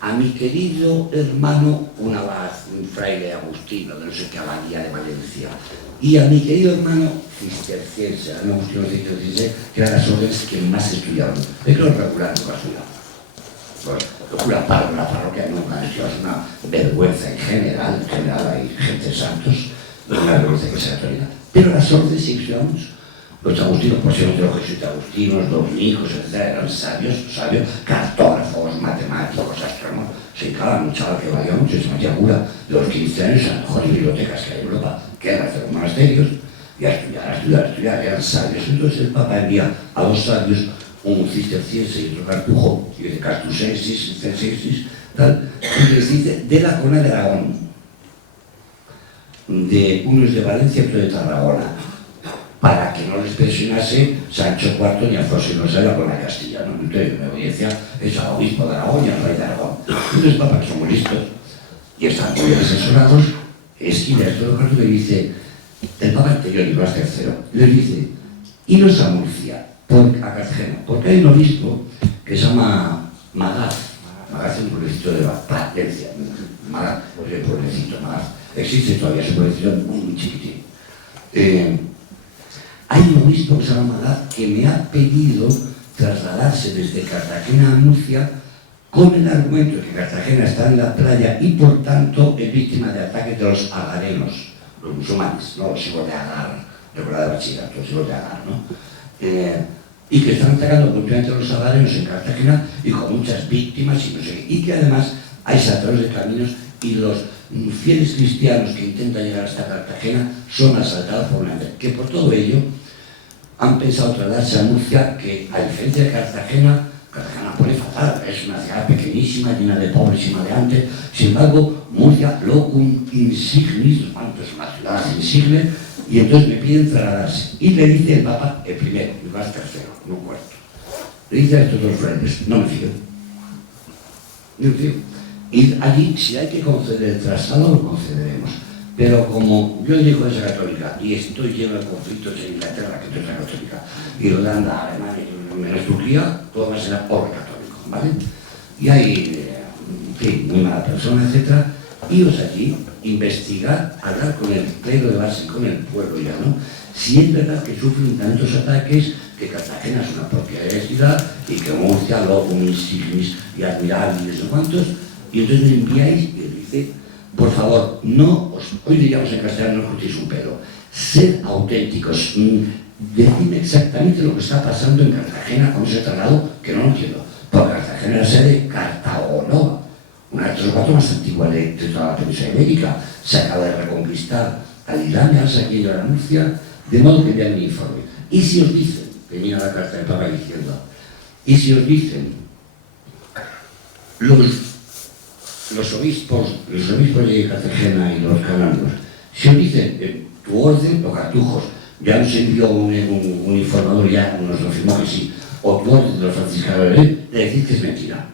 a mi querido hermano, un abad, un fraile agustino de no sé qué abadía de Valencia, y a mi querido hermano cisterciense, a mi agustino cisterciense, que eran las órdenes que más estudiaban. Es lo regular en la ciudad. Bueno, locura para la parroquia nunca es una vergüenza en general hay gente santos, no es una vergüenza que sea católica. Pero las órdenes sí estudiamos. Los agustinos, por ser los jesuitas agustinos, dominicos, etc., eran sabios, cartógrafos, matemáticos, astrónomos. Se encargaban un chaval que valía mucho, se metía cura de los 15 años a las mejores bibliotecas que hay en Europa, que eran de los monasterios, y a estudiar, eran sabios. Entonces el Papa envía a dos sabios, un cisterciense y otro cartujo, y de cartusensis, cisterciensis, tal, y les dice de la Corona de Aragón, de unos de Valencia y otro de Tarragona, para que no les presionase Sancho IV ni Alfonso I la con la Castilla, ¿no? Entonces, en obediencia es al obispo de Aragón y al rey de Aragón. Entonces, el Papa, que son muy listos y están muy bien asesorados, escribe a todo el le dice, el Papa anterior, Nicolás III, le dice, iros a Murcia, a Cartagena, porque hay un obispo que se llama Magaz es un pueblecito de Valencia, Magaz, pues el pueblecito Magaz, existe todavía, es un pueblecito muy chiquitín. Hay un obispo que se llama Magaz que me ha pedido trasladarse desde Cartagena a Murcia con el argumento de que Cartagena está en la playa y por tanto es víctima de ataques de los agarenos, los musulmanes, ¿no? Los hijos de Agar, recordad de bachillerato, los hijos de Agar, ¿no? Y que están atacando continuamente a los agarenos en Cartagena y con muchas víctimas y no sé qué, y que además hay saqueos de caminos y los fieles cristianos que intentan llegar hasta Cartagena son asaltados por una gente, que por todo ello han pensado trasladarse a Murcia, que a diferencia de Cartagena pone fatal, es una ciudad pequeñísima, llena de pobres y maleantes. Sin embargo, Murcia, locum insignis, es una ciudad insigne, y entonces me piden trasladarse. Y le dice el Papa, el primero, Nicolás III, no cuarto, le dice a estos dos frailes, no me fío. No me fío. Y allí, si hay que conceder el traslado, lo concederemos. Pero como yo digo esa católica y estoy lleno de conflictos en Inglaterra, que no es la católica, Irlanda, Alemania, menos Turquía, todo más era oro católico, ¿vale? Y hay, en fin, muy mala persona, etc. Iros allí, investigar, hablar con el clero de base, con el pueblo llano, si es verdad que sufren tantos ataques, que Cartagena es una propiedad de ciudad y que Murcia, luego insignis y admirables y no sé cuántos, y entonces me enviáis y os dice, por favor, no os, hoy diríamos en castellano, no escuchéis un pelo, sed auténticos, decidme exactamente lo que está pasando en Cartagena con ese tratado, que no lo entiendo, porque Cartagena es sede de Cartago, una de las cuatro más antiguas de toda la península ibérica, se acaba de reconquistar al Islam, al saquillo de la Murcia, de modo que vean mi informe. Y si os dicen, que mira la carta del Papa diciendo, y si os dicen los obispos de Cartagena y los canónigos, si os dicen tu orden, los cartujos, ya nos envió un informador, ya nos lo firmó que sí, o tu orden de los franciscanos, le decís que es mentira,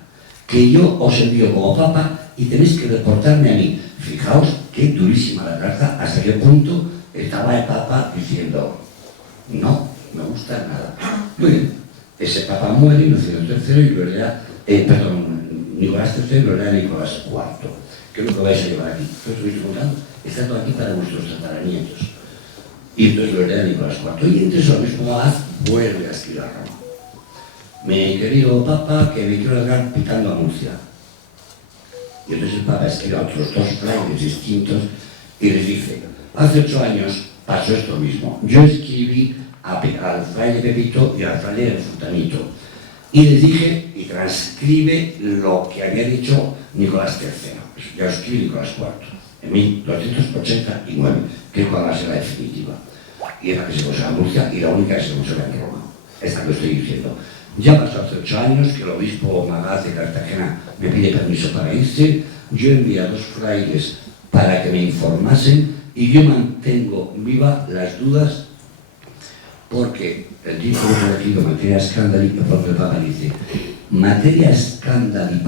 que yo os envío como Papa y tenéis que reportarme a mí. Fijaos qué durísima la carta, hasta qué punto estaba el Papa diciendo, no me gusta nada. Muy bien, ese Papa muere, Inocencio III, y lo hereda, Nicolás III y lo hereda Nicolás IV, que es lo que vais a llevar aquí. Entonces, os estoy contando, está todo aquí para vuestros tataranietos. Y entonces lo hereda Nicolás IV. Y entre eso, el mismo Abad vuelve a escribir a Roma. Mi querido Papa, que me quiero largar pitando a Murcia. Y entonces el Papa escribe a otros dos frailes distintos y les dice, hace 8 años pasó esto mismo. Yo escribí al fraile Pepito y al fraile Futanito y les dije, y transcribe lo que había dicho Nicolás III. Ya lo escribe Nicolás IV, en 1289, que es cuando va a ser la definitiva. Y es la que se conserva en Murcia y la única que se conserva en Roma. Esta que lo estoy diciendo. Ya pasó hace 8 años que el obispo Magaz de Cartagena me pide permiso para irse. Yo envié a 2 frailes para que me informasen y yo mantengo viva las dudas porque el título elegido materia escándalo, el propio Papa dice materia escándalo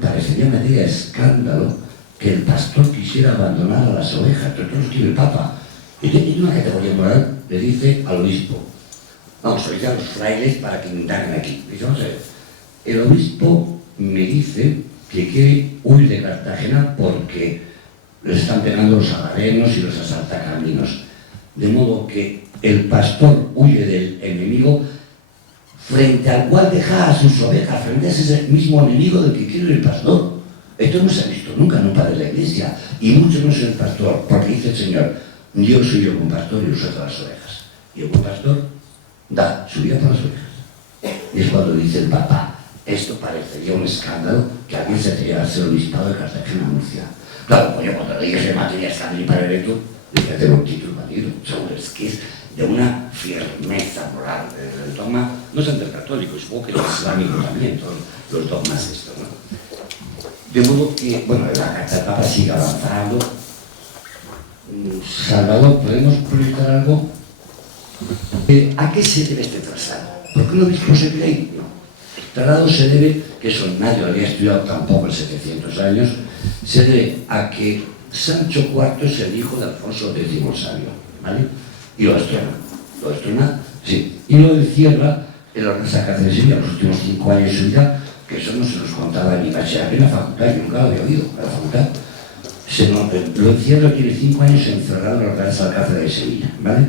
parecería materia escándalo que el pastor quisiera abandonar a las ovejas. Pero todo lo escribe el Papa. Y tiene una categoría moral, le dice al obispo. Vamos a solicitar a los frailes para que indaguen aquí. Dice, vamos a ver, el obispo me dice que quiere huir de Cartagena porque les están pegando los agarenos y los asaltacaminos. De modo que el pastor huye del enemigo frente al cual deja a sus ovejas, frente a ese mismo enemigo del que quiere el pastor. Esto no se ha visto nunca en un padre de la iglesia, y mucho menos en el pastor, porque dice el Señor, yo soy el buen pastor y uso todas las ovejas. Y el buen pastor da su vida por las ovejas. Y es cuando dice el Papa, esto parecería un escándalo que alguien se atreva a ser obispado de Cartagena a Murcia. Claro, coño, cuando le dices de materia escándalo y paraleto, le voy a hacer un título partido. Es que es de una firmeza moral. El dogma no es anticatólico, supongo que los islámicos también, todos los dogmas estos, ¿no? De modo que, bueno, la carta del Papa sigue avanzando. Salvador, ¿podemos proyectar algo? ¿A qué se debe este tratado? ¿Por qué el obispo se cree ahí? No. El tratado se debe, que eso nadie lo había estudiado tampoco en 700 años, se debe a que Sancho IV es el hijo de Alfonso X el Sabio, ¿vale? Y lo destrona, sí, y lo encierra en la Real Cárcel de Sevilla los últimos 5 años de su vida, que eso no se nos contaba ni bachillerato en la facultad, yo nunca lo había oído, en la facultad. Lo encierra, tiene 5 años encerrado en la Real Cárcel de Sevilla, ¿vale?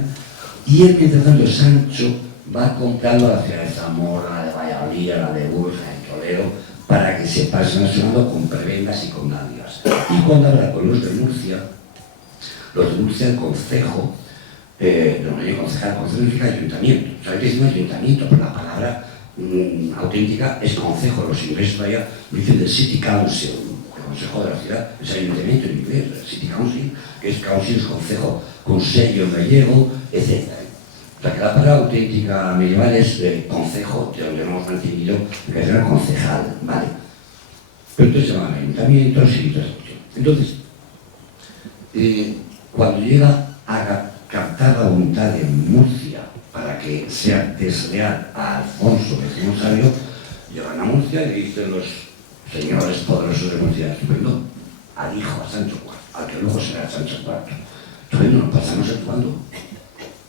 Y el que entre tanto Sancho va comprando a la ciudad de Zamora, la de Valladolid, la de Burgos, la de Toledo, para que se pasen nacionando con prebendas y con dádivas. Y cuando habla con los de Murcia, el concejo, concejal, concejo significa ayuntamiento. ¿Sabéis qué es ayuntamiento? Pero la palabra auténtica es concejo. Los ingleses todavía dicen del City Council, el consejo de la ciudad, es ayuntamiento en inglés, el City Council, que es council, es concejo, consejo gallego, etc. O sea que la palabra auténtica medieval es concejo, de donde hemos mantenido que era concejal, ¿vale? Pero entonces se llaman ayuntamientos y toda esa cuestión. Entonces, cuando llega a captar la voluntad de Murcia para que sea desleal a Alfonso X Sabio, llegan a Murcia y dicen los señores poderosos de Murcia, estupendo, al hijo, a Sancho IV, al que luego será Sancho IV. Estupendo, nos pasamos actuando.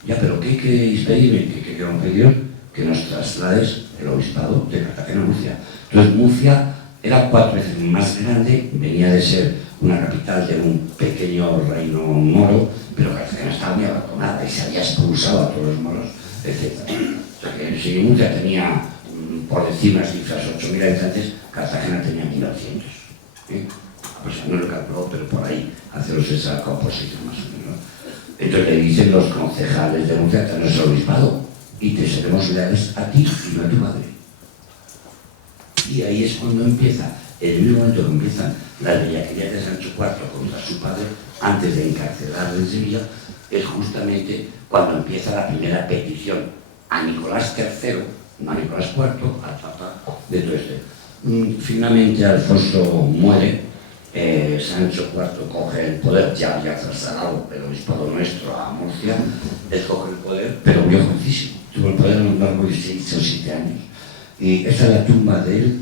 Ya, pero ¿qué queréis pedirme? ¿Qué queremos pedir? que nos traslades el obispado de Cartagena a Murcia. Entonces Murcia era 4 veces más grande, venía de ser una capital de un pequeño reino moro, pero Cartagena estaba muy abandonada y se había expulsado a todos los moros, etc. O sea que si Murcia tenía, por decir unas cifras, 8.000 habitantes, Cartagena tenía 1.200. Pues no lo calculó, pero por ahí, haceros esa composición más o menos. Entonces le dicen los concejales de Murcia, tenemos el obispado y te seremos leales a ti y no a tu madre. Y ahí es cuando empieza, en el mismo momento que empiezan las bellaquerías de Sancho IV contra su padre, antes de encarcelarle en Sevilla, es justamente cuando empieza la primera petición a Nicolás III, no a Nicolás IV, al Papa de todo este. Finalmente Alfonso muere, Sancho IV coge el poder, ya había trasladado el obispado nuestro a Murcia, él coge el poder, pero murió jovencísimo, tuvo el poder a lo largo de 6 o 7 años. Y esta es la tumba de él,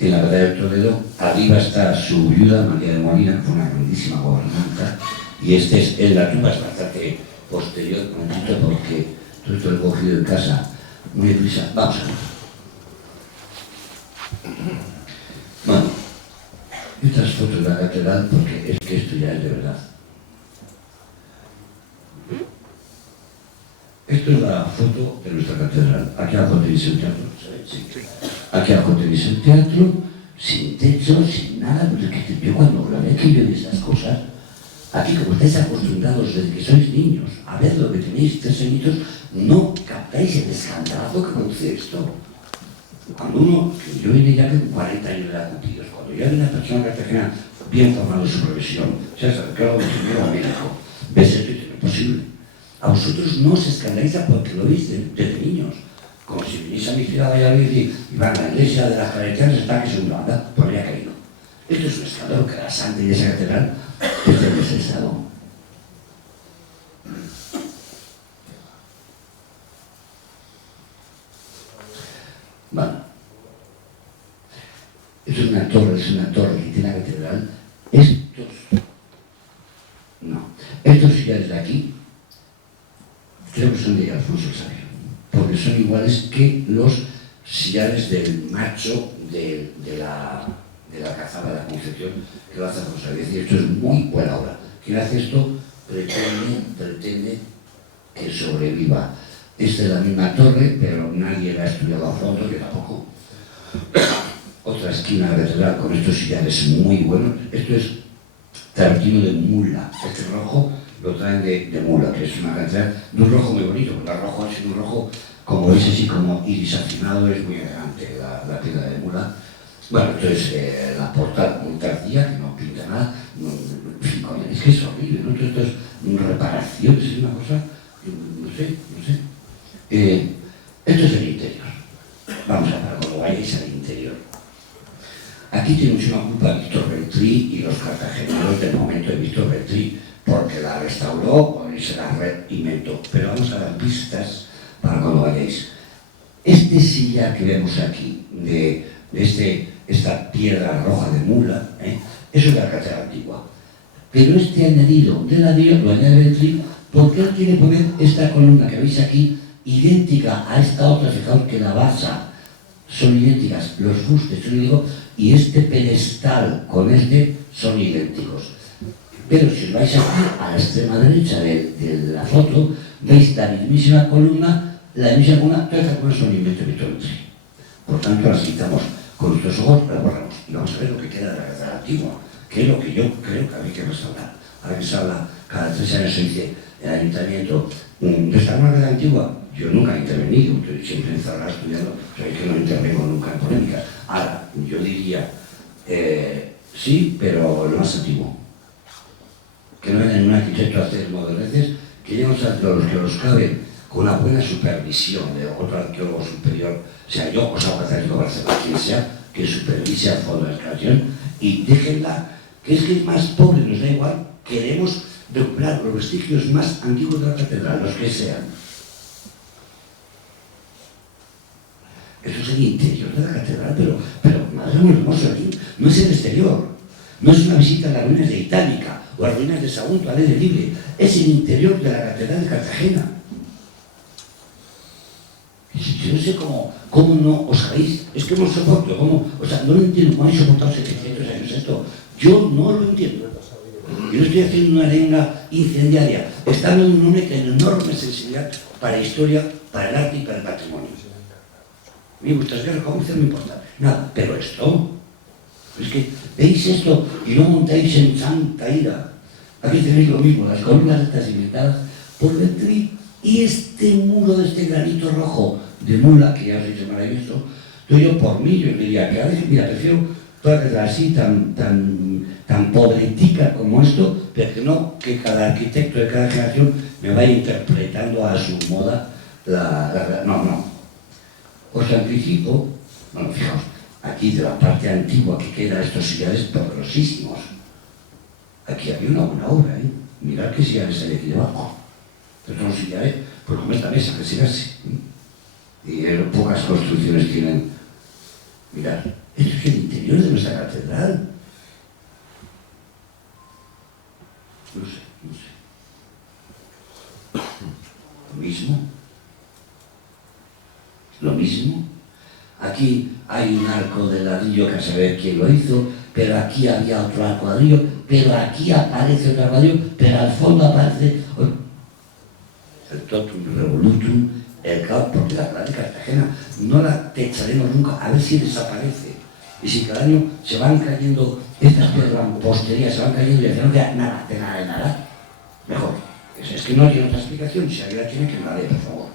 en la Abadía de Toledo. Arriba está su viuda, María de Molina, que fue una grandísima gobernanta, y la tumba es bastante posterior, un poquito, porque todo esto lo he cogido en casa muy deprisa. Vamos a ver. Bueno, estas fotos de la catedral, porque es que esto ya es de verdad. Esto es la foto de nuestra catedral. Aquí abajo tenéis el teatro, ¿sabéis? Sí. Aquí abajo tenéis el teatro, sin techo, sin nada. Porque yo cuando grabé que yo vi estas cosas, aquí como estáis acostumbrados desde que sois niños a ver lo que tenéis 3 añitos, no captáis el escandalazo que produce esto. Cuando uno, yo vine ya con 40 años de edad cumplidos, cuando ya era una persona cartagena bien formada en su profesión, se ha acercado de ingeniero médico, ves esto y es imposible. A vosotros no os escandaliza porque lo veis desde niños. Como si venís a mi ciudad de Valladolid y van a la iglesia de las Claretianas, está que es un banda, pues habría caído. Esto es un escándalo que la Santa Iglesia Catedral es del desestado. Vale. Esto es una torre que tiene la catedral. Estos sillares de aquí, creo que son de Alfonso el Sabio, porque son iguales que los sillares del macho de la cazaba de la Concepción, que lo hace Alfonso el Sabio. Es decir, esto es muy buena obra. Quien hace esto pretende que sobreviva. Esta es la misma torre, pero nadie la ha estudiado a fondo, que tampoco. Otra esquina de la catedral con estos sillares muy buenos. Esto es Tarquino de Mula. Este rojo lo traen de Mula, que es una catedral de un rojo muy bonito, porque el rojo ha sido un rojo, como veis, así como irisafinado, es muy elegante la piedra de Mula. Bueno, entonces la portada muy tardía, que no pinta nada. Es que es horrible, ¿no? Todo esto es reparaciones, es una cosa, no sé. Esto es el interior. Vamos a ver cuando vayáis al interior. Aquí tenemos una culpa Víctor Beltrí y los cartageneros del momento de Víctor Beltrí, porque la restauró y se la reinventó. Pero vamos a dar pistas para cuando vayáis. Este sillar que vemos aquí, de esta piedra roja de Mula, eso es la catedral antigua. Pero este añadido de ladrillo lo añade Beltrí porque él quiere poner esta columna que veis aquí idéntica a esta otra. Fijaos que la base son idénticas, los fustes son idénticos, y este pedestal con este son idénticos. Pero si os vais aquí a la extrema derecha de la foto, veis la mismísima columna, todas las columnas son invento de Víctor Beltrí. Por tanto, las quitamos con nuestros ojos, las borramos y vamos a ver lo que queda de la catedral antigua, que es lo que yo creo que había que restaurar. Ahora que se habla, cada 3 años se dice el ayuntamiento, ¿restaurar la catedral antigua? Yo nunca he intervenido, siempre he encerrado estudiando, o sea, que no intervengo nunca en polémicas. Ahora, yo diría, sí, pero lo más antiguo. Que no vengan un arquitecto a hacer moderneces, que lleguen los arqueólogos que los caben con una buena supervisión de otro arqueólogo superior, sea yo o sea Católico Barcelona, quien sea, que supervise a fondo la excavación y déjenla, que es más pobre, nos da igual, queremos recuperar los vestigios más antiguos de la catedral, los que sean. Eso es el interior de la catedral, pero madre muy hermoso aquí. No es el exterior, no es una visita a las ruinas de Itálica o a las ruinas de Sagunto al aire libre, es el interior de la catedral de Cartagena. no sé cómo no os sabéis, es que no soporto, o sea, no lo entiendo, cómo habéis soportado 700 años esto. Yo no lo entiendo. Yo no estoy haciendo una arenga incendiaria, estando en un hombre que tiene enorme sensibilidad para la historia, para el arte y para el patrimonio. A mí vuestras guerras como no me importa, nada, pero esto, es que veis esto y no montáis en santa ira. Aquí tenéis lo mismo, las columnas estas inventadas por Ventry y este muro de este granito rojo de mula, que ya os he dicho maravilloso. Entonces yo por mí, yo diría que a veces, mira, prefiero toda la así tan pobretica como esto, pero que no que cada arquitecto de cada generación me vaya interpretando a su moda no. Os anticipo, bueno, fijaos, aquí de la parte antigua que quedan estos sillares poderosísimos. Aquí había una buena obra, ¿eh? Mirad qué sillares hay aquí debajo. Estos son sillares, pues como esta mesa, que sigue así. Y pocas construcciones tienen. Mirad, esto es el interior de nuestra catedral. No sé. Lo mismo. Aquí hay un arco de ladrillo que a saber quién lo hizo, pero aquí había otro arco de ladrillo, pero aquí aparece otro arco de ladrillo, pero al fondo aparece el totum revolutum, el caos, porque la ciudad de Cartagena no la techaremos nunca, a ver si desaparece. Y si cada año se van cayendo estas piedras mamposterías, se van cayendo y al final no queda nada, de nada, mejor. Es que no tiene otra explicación, si alguien la tiene que me la dé, por favor.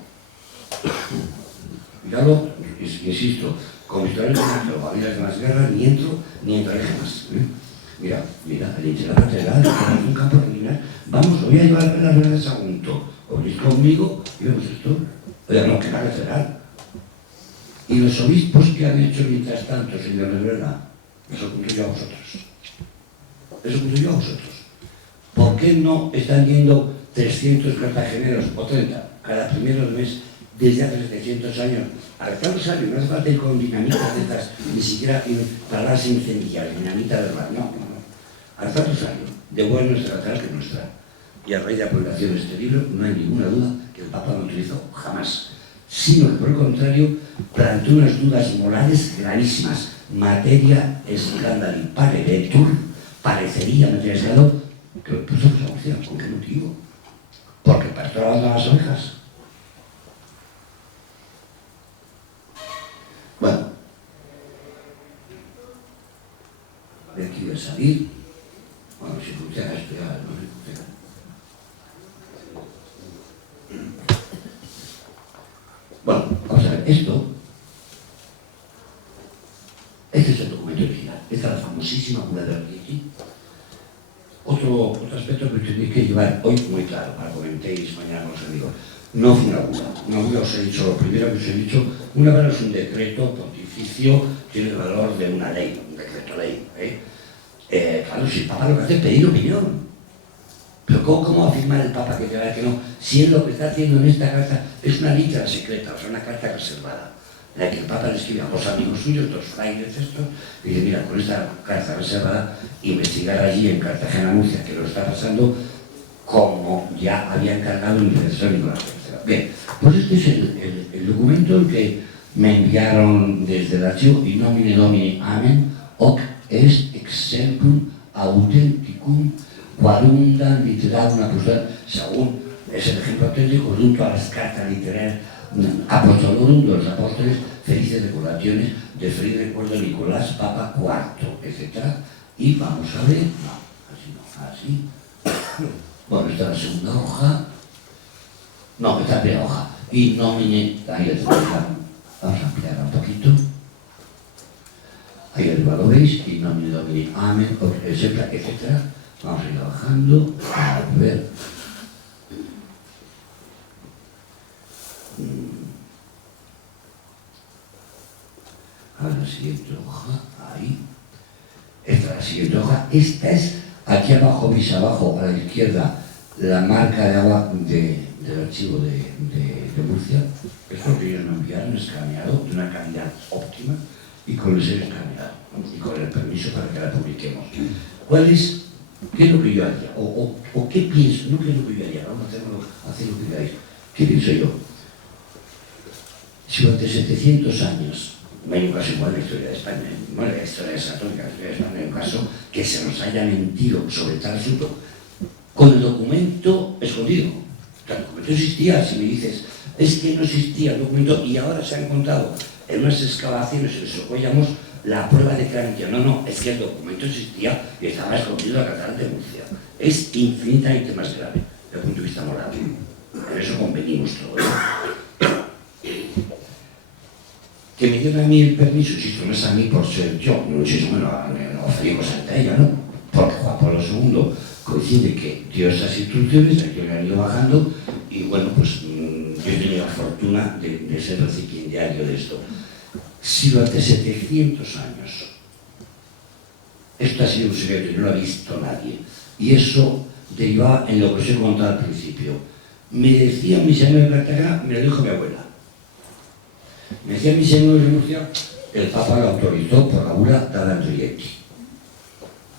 Miradlo, insisto, como historiador de los babilas de las guerras, ni entro ni entraré jamás. Mira, el interior de la catedral, es un campo criminal. Vamos, voy a llevar a ver las velas de Sagunto. Os venís conmigo y vemos esto. Oiga, no, que la catedral. Y los obispos que han hecho mientras tanto, señor de verdad, eso cumplo yo a vosotros. ¿Por qué no están yendo 300 cartageneros o 30 cada primero del mes desde hace 700 años al Rosario? No hace falta ir con dinamitas de estas, ni siquiera para darse incendiar, dinamita de verdad, no. Al Rosario, de buena nuestra catedral que nuestra. Y a raíz de la publicación de este libro, no hay ninguna duda que el Papa no utilizó jamás, sino que por el contrario planteó unas dudas morales gravísimas. Materia escándalo parevetur, parecería materia escándalo, que puso esa opción. ¿Con qué motivo? Porque para estar lavando las ovejas. Bueno, de aquí voy a salir. Bueno, si funciona esto ya no me funciona. Bueno, vamos a ver, este es el documento original, esta es la famosísima bula de Rieti. Otro aspecto que tenéis que llevar hoy muy claro, para que comentéis mañana con los amigos. No fue una bula os he dicho, lo primero que os he dicho, una bula es un decreto pontificio, tiene el valor de una ley, un decreto ley. Claro, si el Papa lo que hace es pedir opinión. Pero ¿cómo va a afirmar el Papa que no? Si él lo que está haciendo en esta carta es una letra secreta, o sea, una carta reservada, en la que el Papa le escribe a los amigos suyos, los frailes estos, y dice, mira, con esta carta reservada, investigar allí en Cartagena, Murcia, que lo está pasando, como ya había encargado el profesor Nicolás III. Bien, pues este es el documento en que me enviaron desde el archivo in nomine Domini Amen, hoc est exemplum authenticum quadundam literarum apostolarum, según es el ejemplo auténtico junto a las cartas literarias apostolorum de los apóstoles, felices recordaciones de feliz recuerdo de Nicolás, Papa IV, etc. Y vamos a ver, así. Bueno, esta es la segunda hoja. No, esta es la primera hoja. Y nomine, ahí está, vamos a ampliar un poquito. Ahí arriba lo veis, y nomine Domini Amen, etcétera, etcétera. Vamos a ir bajando, a ver. A la siguiente hoja, ahí. Esta es la siguiente hoja. Esta es, aquí abajo, veis abajo, a la izquierda, la marca de agua del archivo de Murcia. Esto lo que ellos me enviaron escaneado, de una calidad óptima, y con el sello escaneado, y con el permiso para que la publiquemos. ¿Cuál es? ¿Qué es lo que yo haría? ¿O qué pienso? No qué es lo que yo haría, vamos a hacer lo que queráis. ¿Qué pienso yo? Si durante 700 años, no hay un caso igual en la historia de España, bueno, la historia es católica, la historia de España, no hay un caso que se nos haya mentido sobre tal asunto, con el documento escondido. El documento existía, si me dices, es que no existía el documento y ahora se ha encontrado en unas excavaciones en Socollamos la prueba de que era mentira. No, no, es que el documento existía y estaba escondido en la Catedral de Murcia. Es infinitamente más grave desde el punto de vista moral. En eso convenimos todos. Que me dieron a mí el permiso, insisto, no es a mí por ser yo, no es eso, bueno, no ofrecimos ante ella, ¿no? Porque Juan Pablo II coincide que dio esas instrucciones, aquí me han ido bajando, y bueno, pues yo he tenido la fortuna de ser recipiendario de esto. Si durante 700 años esto ha sido un secreto y no lo ha visto nadie, y eso derivaba en lo que os he contado al principio, me decía mi señor de Cartagena, me lo dijo mi abuela. Me decía mi señor de Murcia, el Papa lo autorizó por la bula dada en Rieti.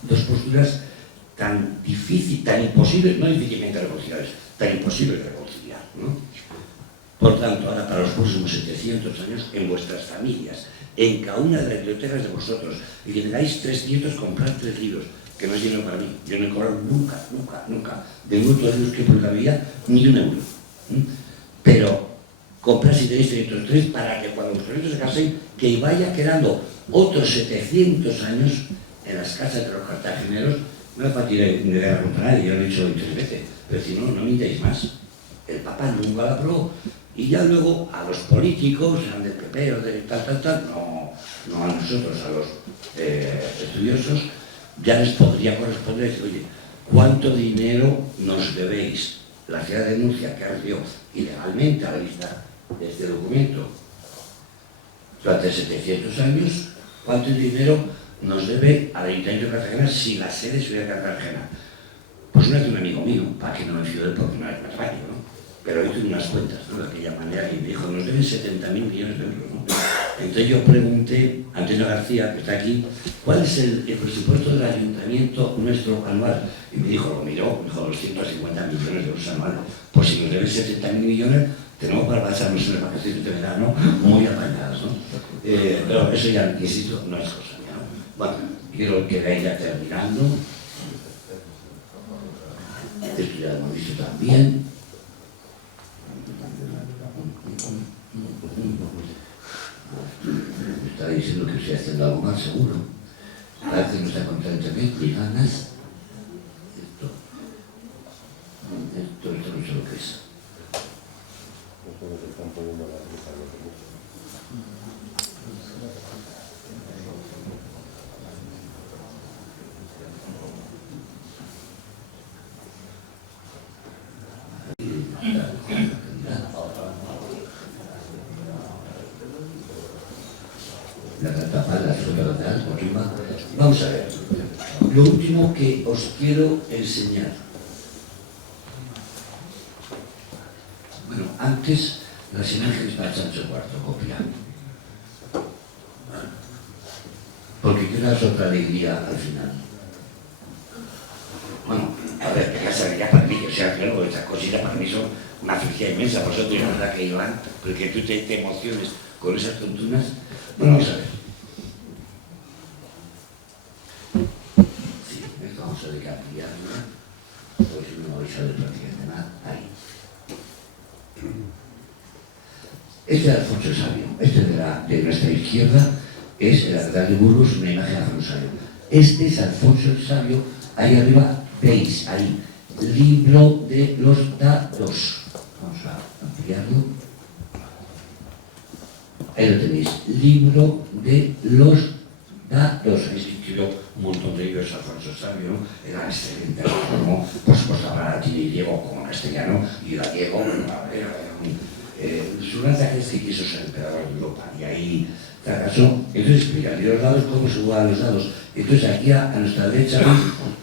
Dos posturas tan difíciles, tan imposibles, no difícilmente reconciliables, tan imposibles de reconciliar, ¿no? Por tanto, ahora para los próximos 700 años, en vuestras familias, en cada una de las bibliotecas de vosotros, y que tengáis 300, comprar 3 libros, que no es dinero para mí. Yo no he cobrado nunca, de muchos libros que por la vida, ni un euro. Pero comprar si tenéis 303 para que cuando vuestros nietos se casen, que vaya quedando otros 700 años en las casas de los cartageneros. No es fácil de guerra contra nadie, yo lo he dicho 3 veces, pero si no, no mintáis más. El Papa nunca la aprobó. Y ya luego a los políticos, sean del PP o de tal, no a nosotros, a los estudiosos, ya les podría corresponder decir, oye, ¿cuánto dinero nos debéis? La ciudad de Murcia, que ha recibido ilegalmente a la vista de este documento durante 700 años, ¿cuánto dinero nos debe al Ayuntamiento de Cartagena si la sede se hubiera Cartagena? Pues una de un amigo mío, para que no me fío de él porque no es matemático, ¿no? Pero hice unas cuentas, ¿no? De aquella manera, y me dijo, nos deben 70.000 millones de euros, ¿no? Entonces yo pregunté a Antonio García, que está aquí, ¿cuál es el presupuesto del ayuntamiento nuestro anual? Y me dijo, lo miró, me dijo 250 millones de euros anuales. Pues si nos deben 70.000 millones, tenemos para pasarnos unas vacaciones de verano muy apañadas, ¿no? Pero eso ya, insisto, no es cosa mía, ¿no? Bueno, quiero que vaya terminando. Esto ya lo hemos visto también. Me está diciendo que estoy haciendo algo mal, seguro. Parece que no está contento bien, ni ganas. Esto no sé lo que es. La catapal, la fotografía, arriba. Vamos a ver. Lo último que os quiero enseñar. Bueno, antes las imágenes para Sancho IV, copia. Porque queda otra alegría al final. Bueno, a ver, que las alegrías para mí, o sea, claro, estas cositas para mí son una felicidad inmensa, por eso te digo la que Iván, porque tú te emociones con esas tontunas. Bueno, vamos a ver. Sí, esto vamos a decambiarlo, porque si no vais a ver prácticamente nada. Ahí. Este es Alfonso el Sabio, este de nuestra izquierda es en la Catedral de Burgos una imagen de Alfonso el Sabio. Este es Alfonso el Sabio, ahí arriba veis, ahí, libro de los dados. Vamos a ampliarlo. Ahí lo tenéis, libro de los dados. Habéis escrito un montón de libros Alfonso el Sabio, ¿no? Era excelente, ¿no? Por supuesto, habla latín y griego como castellano, y gallego, su raza es que quiso ser emperador de Europa, y ahí fracasó. Entonces explica, y los dados, cómo se juegan los dados. Entonces aquí a nuestra derecha veis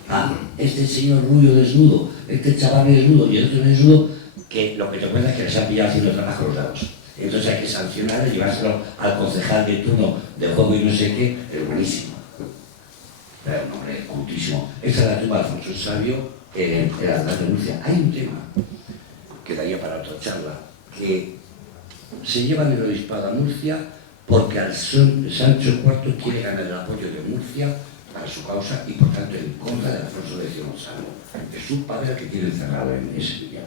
a este señor rubio desnudo, este chaval desnudo y el otro desnudo, que lo que te cuenta es que les han pillado haciendo trabajo los dados. Entonces hay que sancionar y llevárselo al concejal de turno de juego y no sé qué, es buenísimo. Pero un hombre cultísimo. Esta es la tumba de Alfonso el Sabio en la ciudad de Murcia. Hay un tema que daría para otra charla, que se llevan el obispado a Murcia porque Sancho IV quiere ganar el apoyo de Murcia para su causa y por tanto en contra de Alfonso X Gonzalo. Es su padre el que tiene encerrado en Sevilla.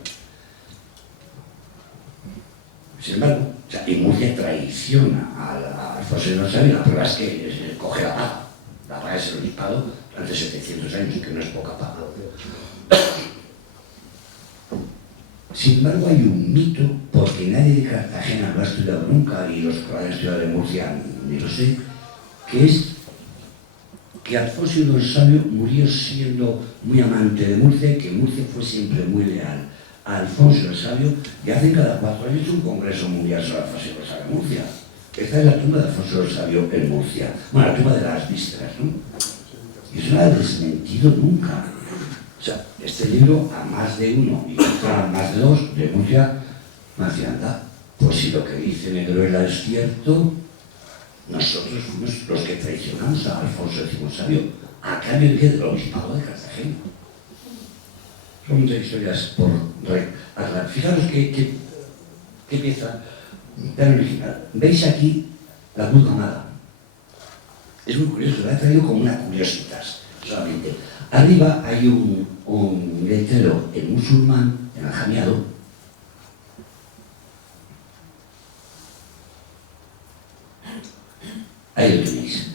Sin embargo, y Murcia traiciona a Alfonso X Gonzalo y la prueba es que coge la paga. La paga es el obispado durante 700 años, que no es poca paga. Sin embargo, hay un mito, porque nadie de Cartagena lo ha estudiado nunca, y los que lo han estudiado de Murcia ni lo sé, que es que Alfonso el Sabio murió siendo muy amante de Murcia y que Murcia fue siempre muy leal a Alfonso el Sabio, y hacen cada 4 años un congreso mundial sobre Alfonso el Sabio en Murcia. Esta es la tumba de Alfonso el Sabio en Murcia, bueno, la tumba de las vísceras, ¿no? Y eso no ha desmentido nunca. O sea, este libro a más de uno y a más de 2 de Murcia me hacía andar. Pues si lo que dice Negruela es cierto, nosotros fuimos los que traicionamos a Alfonso X Sabio a cambio del obispado de Cartagena. Son muchas historias por arreglar. Fijaros qué pieza tan original. ¿Veis aquí la cruz gamada? Es muy curioso, lo he traído como una curiosidad solamente. Arriba hay un letrero en musulmán, en aljamiado. Ahí lo tenéis.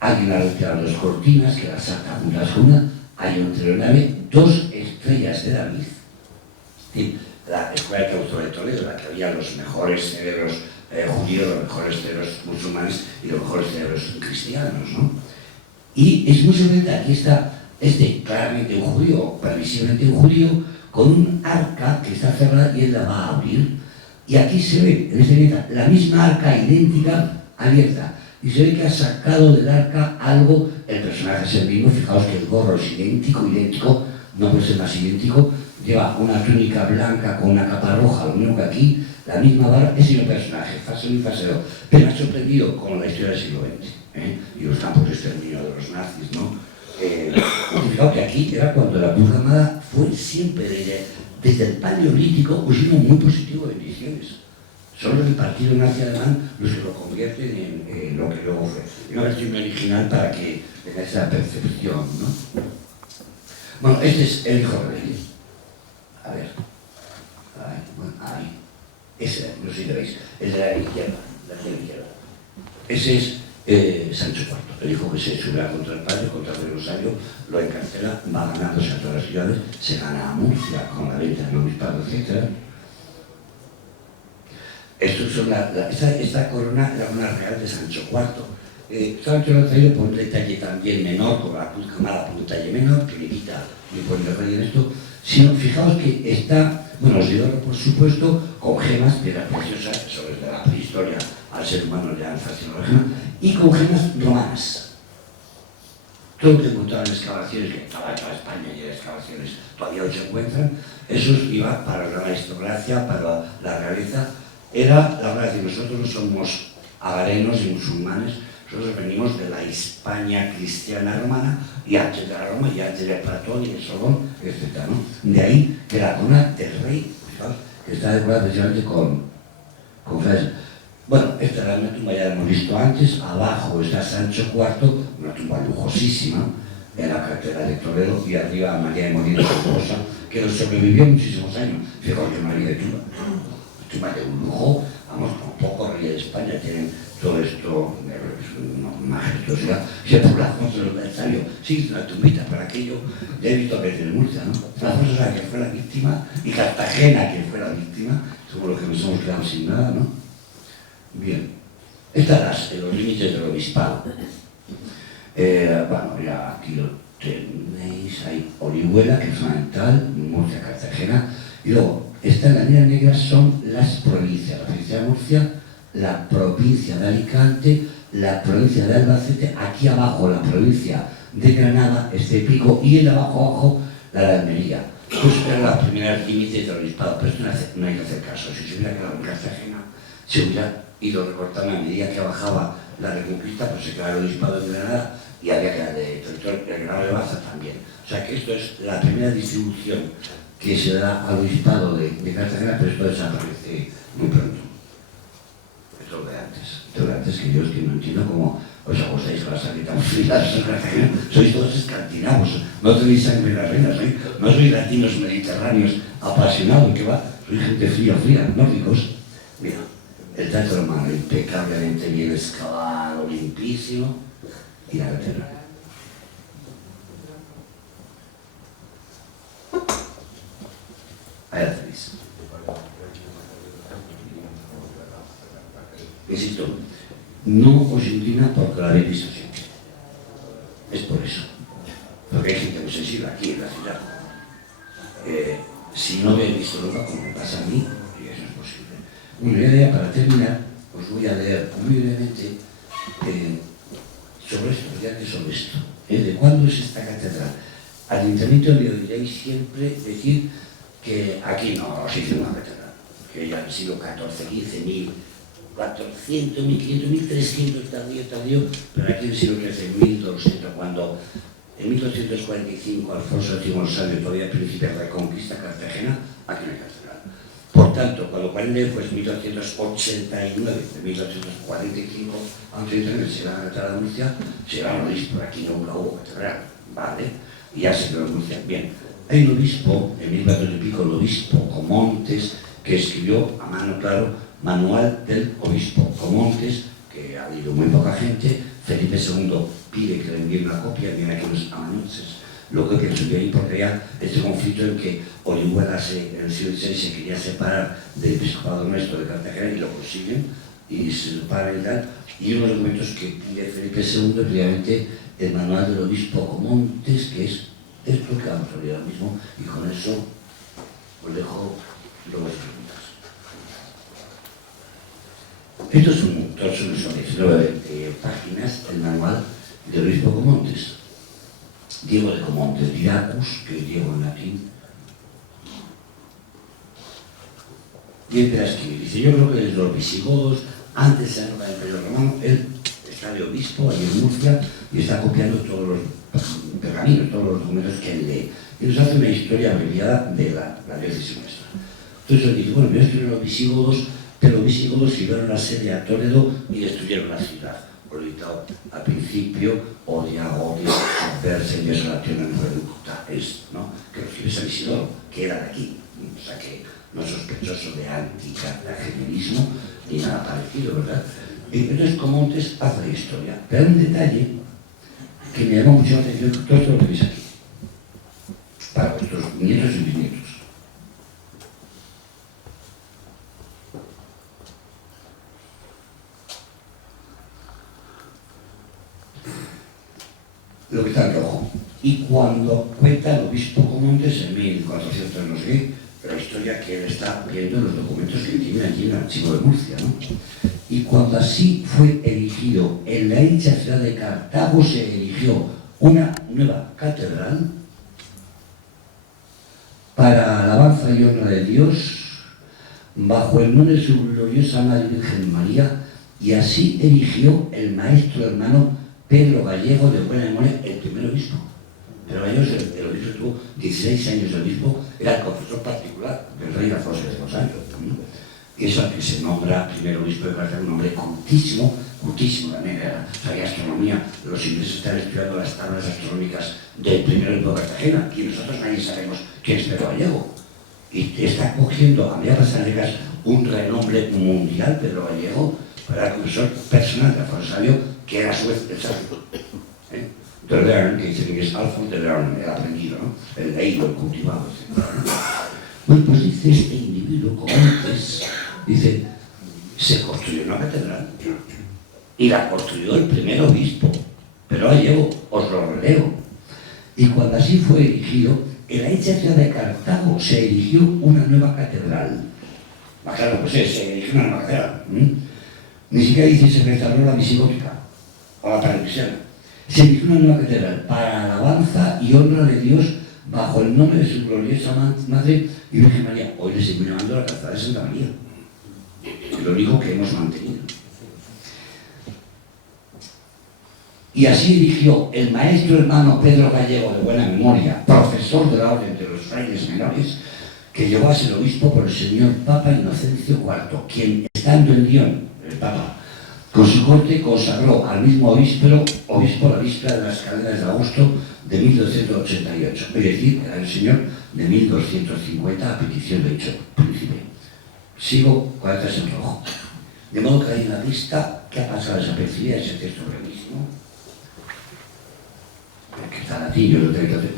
Alguien ha retirado 2 cortinas que las saca unas con una. Hay un telegrama, 2 estrellas de David. Es decir, la escuela de claustro de Toledo, la que había los mejores cerebros judíos, los mejores cerebros musulmanes y los mejores cerebros cristianos, ¿no? Y es muy sorprendente, aquí está claramente un judío, previsiblemente un judío, con un arca que está cerrada y él la va a abrir. Y aquí se ve, en esta letra, la misma arca idéntica abierta. Y se ve que ha sacado del arca algo, el personaje es el mismo, fijaos que el gorro es idéntico, no puede ser más idéntico, lleva una túnica blanca con una capa roja, lo mismo que aquí, la misma barra, es el mismo personaje, fase 1 y fase 2. Pero me ha sorprendido con la historia del siglo XX, y los campos de exterminio de los nazis, ¿no? Fijaos que aquí era cuando la cruz gamada fue siempre, desde el paleolítico, un signo muy positivo de bendiciones. Solo el partido nazi alemán los que lo convierten en lo que luego fue. Y una versión original para que tenga esa percepción, ¿no? Bueno, este es el hijo rebelde. A ver. Ahí. Ese, no sé si lo veis, es de la izquierda, Ese es Sancho IV, el hijo que se sube contra el padre, contra el Rosario, lo encarcela, va ganándose a todas las ciudades, se gana a Murcia con la venta del obispado, etc. Esta corona era una real de Sancho IV. Sancho lo ha traído por un detalle también menor, con la cruz gamada por un detalle menor, que limita y pone el rey en esto, sino fijaos que está, bueno, os digo por supuesto, con gemas, piedras preciosas, sobre la prehistoria, al ser humano le han fascinado las gemas, y con gemas romanas. Todo lo que encontraban en excavaciones, que toda España y en excavaciones todavía hoy se encuentran, esos iba para la aristocracia, para la realeza. Era la verdad que nosotros no somos agarenos y musulmanes, nosotros venimos de la España cristiana romana y antes de la Roma y antes de Platón y de Solón, etc., ¿no? De ahí que la corona del rey, ¿sabes?, que está decorada precisamente con frases. Bueno, esta era una tumba, ya la hemos visto antes, abajo está Sancho IV, una tumba lujosísima, en la catedral de Toledo, y arriba María de Molina, su esposa, que nos sobrevivió muchísimos años. Fijaos que María de tumba de un lujo, vamos, como pocos reyes de España tienen todo esto, una majestuosidad, se por la foto del adversario, sí, una tumbita para aquello, ya he visto a veces en Murcia, ¿no? La foto que fue la víctima, y Cartagena que fue la víctima, seguro que nos hemos quedado sin nada, ¿no? Bien, estas son los límites del obispado. Bueno, ya aquí lo tenéis, hay Orihuela, que es fundamental, Murcia, Cartagena, y luego, estas líneas negras son las provincias, la provincia de Murcia, la provincia de Alicante, la provincia de Albacete, aquí abajo la provincia de Granada, este pico, y el abajo la de Almería. Pues eran las primeras límites del obispado, pero esto no hay que hacer caso. Si se hubiera quedado en Cartagena, se hubiera ido recortando a medida que bajaba la Reconquista, pues se quedaba el obispado de Granada y había que dar de territorio de Granada de Baza también. O sea que esto es la primera distribución que se da al obispado de Cartagena, pero esto desaparece muy pronto. tolerantes que yo es que no entiendo cómo os ajustáis con la sangre tan fría, sois todos escandinavos, no tenéis sangre en las venas, no sois latinos mediterráneos apasionados, que va, sois gente fría, nórdicos. Mira, el trato hermano impecablemente bien excavado, limpísimo, y la catedral. Ahí la tenéis. Insisto, no os indigna porque la habéis visto siempre. Es por eso. Porque hay gente muy sensible aquí en la ciudad. Si no habéis visto nunca, como me pasa a mí, y eso es posible. Una idea para terminar, os voy a leer muy brevemente sobre esto, ya que sobre esto. ¿De cuándo es esta catedral? Al ayuntamiento le oiréis siempre decir que aquí no se hizo una catedral, que ya han sido 14, 15, 1.400, 1.500, 1.300 tardío, pero aquí han sido 13.200, cuando en 1245 Alfonso X el Sabio, todavía príncipe de Reconquista Cartagena, aquí no hay catedral. Por tanto, cuando Juan pues 1289, de 1245 a 1300 se va a la catedral de Murcia, se va a Murcia, por aquí nunca hubo catedral, ¿vale? Y ya se quedó en Murcia. Bien, hay un obispo, en 1400 y pico, el obispo Comontes, que escribió a mano, claro, Manual del Obispo Comontes, que ha habido muy poca gente. Felipe II pide que le envíen una copia, viene aquí los amanuenses, lo que subió ahí porque había este conflicto en que Orihuela en el siglo XVI se quería separar del episcopado nuestro de Cartagena y lo consiguen y se separan y tal, y unos documentos que pide Felipe II, previamente el Manual del Obispo Comontes, que es esto que vamos a leer ahora mismo, y con eso os dejo luego las preguntas. Estos son 19 páginas del Manual del Obispo Comontes. Diego de Comontes, Diracus, que es Diego en latín. Y empieza a escribir. Dice, yo creo que desde los visigodos, antes de la época del Imperio Romano, él está de obispo allí en Murcia y está copiando todos los pergaminos, todos los documentos que él lee. Y nos hace una historia abreviada de la diócesis nuestra. Entonces él dice, bueno, voy a escribir los visigodos, pero los visigodos llevaron la sede a Toledo y destruyeron la ciudad. Por lo editado al principio, odia, subversa y desolación en reducta, ¿no? Que lo escribe San Isidoro, que era de aquí. O sea que no es sospechoso de anticartagenerismo ni nada parecido, ¿verdad? Entonces Comontes hace la historia. Pero hay un detalle que me llamó mucho la atención, todo esto lo tenéis aquí, para vuestros nietos y bisnietos. Lo que está en rojo. Y cuando cuenta el obispo Comontes en 1400 no sé qué, la historia que él está viendo en los documentos que tiene allí en el archivo de Murcia, ¿no? Y cuando así fue erigido en la hecha ciudad de Cartago, se erigió una nueva catedral para alabanza y honra de Dios, bajo el nombre de su gloriosa Madre Virgen María, y así erigió el maestro hermano Pedro Gallego, de buena memoria, el primer obispo. Pero Gallego, el obispo tuvo 16 años de obispo, era el confesor particular del rey Alfonso X, ¿no? Y eso al que se nombra primer obispo de Cartago, un hombre cultísimo también, sabía astronomía. Los ingleses están estudiando las tablas astronómicas del primer obispo de Cartagena, y nosotros nadie sabemos quién es Pedro Gallego. Y está cogiendo a medida pasar un renombre mundial, Pedro Gallego, para el confesor personal de Alfonso Sabio, que era a su vez el sabio. De Learn, que dice que es Alfonso de Learn, el aprendido, ¿no? El leído, el cultivado, etc. Bueno, pues dice este individuo, como antes, dice, se construyó una catedral y la construyó el primer obispo, pero Gallego, os lo releo. Y cuando así fue erigido, en la hecha ciudad de Cartago se erigió una nueva catedral. Claro, pues se erigió una nueva catedral. Ni siquiera dice se restauró la visigótica o la paracristiana. Se erigió una nueva catedral para alabanza y honra de Dios bajo el nombre de su gloriosa Madre y Virgen María. Hoy le seguimos llamando la catedral de Santa María. Es lo único que hemos mantenido. Y así erigió el maestro hermano Pedro Gallego, de buena memoria, profesor de la orden de los frailes menores, que llegó a ser obispo por el señor Papa Inocencio IV, quien, estando en Lyon, el Papa, Con su corte consagró al mismo obispo la víspera de las cadenas de agosto de 1288, es decir, era el señor de 1250 a petición de dicho príncipe. Sigo con letras en rojo. De modo que hay una pista que ha pasado desapercibida ese texto brevísimo, que está latín, yo lo tengo que hacer.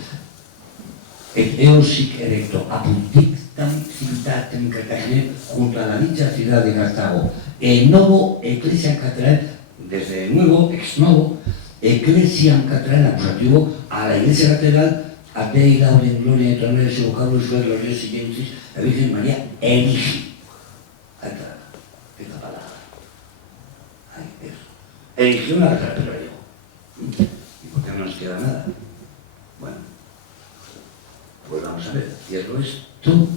Et eosic erecto apuntictam civitatem Cartagena junto a la dicha ciudad de Cartago. El novo Ecclesia Catedral, desde nuevo, ex novo, Ecclesia Catedral acusativo a la Iglesia Catedral, a Dei Laurem Gloria et Honores y vocablos sui gloriosos siguientes, la Virgen María erigi. Ahí está, esta palabra. Ahí, eso. Erigió una catedral, pero yo. ¿Y por qué no nos queda nada? Bueno, pues vamos a ver, cierro esto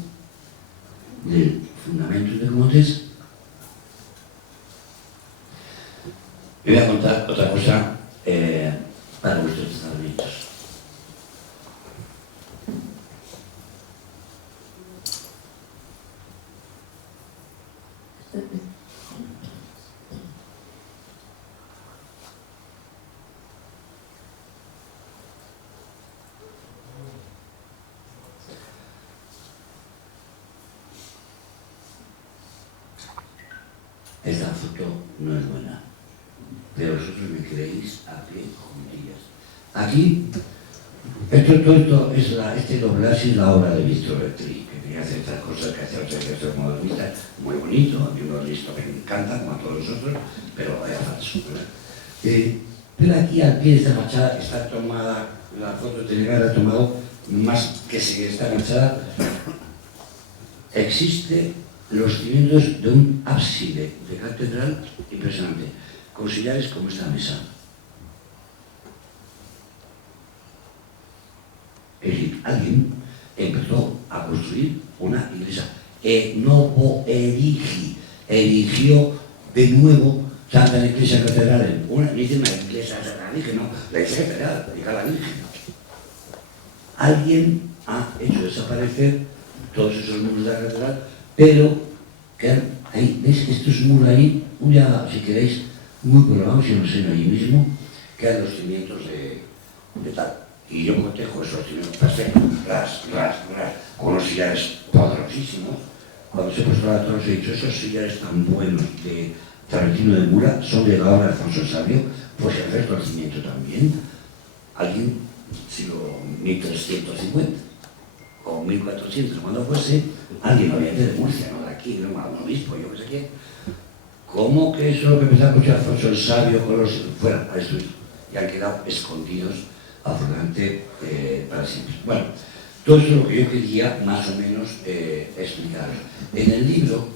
del fundamento de Montes. Y voy a contar otra cosa para vuestros tratamientos. Esta foto no es buena, pero vosotros me creéis a pie juntillas. Aquí, todo esto es este doblaje es la obra de Víctor Bertri, que tenía ciertas cosas que hacía otros textos modernistas, muy bonito, hay unos listos que me encantan, como a todos nosotros, pero era falso, ¿verdad? Pero aquí al pie de esta fachada está tomada, la foto tenía que haber tomado más que si esta fachada, existe los cimientos de un ábside de catedral impresionante, con sillares como esta mesa. Es decir, alguien empezó a construir una iglesia. Novo erigi, erigió de nuevo Santa Iglesia Catedral. Una iglesia Santa Virgen, no, la iglesia catedral, dedica a la Virgen. Alguien ha hecho desaparecer todos esos muros de la catedral, pero que ahí, ¿ves? Estos muros ahí, si queréis, muy colocados, yo no sé, allí mismo, quedan los cimientos de tal. Y yo cotejo esos cimientos perfectos, con los sillares poderosísimos. Cuando se puso la torre, os he dicho, esos sillares tan buenos de Tarantino de Mura son de la obra de Alfonso el Sabio, pues el resto del cimiento también. Alguien, siglo 1350 o 1400, cuando fuese, alguien oriente de Murcia, no de aquí, no un obispo, yo qué sé quién. ¿Cómo que eso es lo que empezó a escuchar Alfonso el Sabio con los fuera a destruir? Y han quedado escondidos absolutamente para siempre. Bueno, todo eso es lo que yo quería más o menos explicaros. En el libro,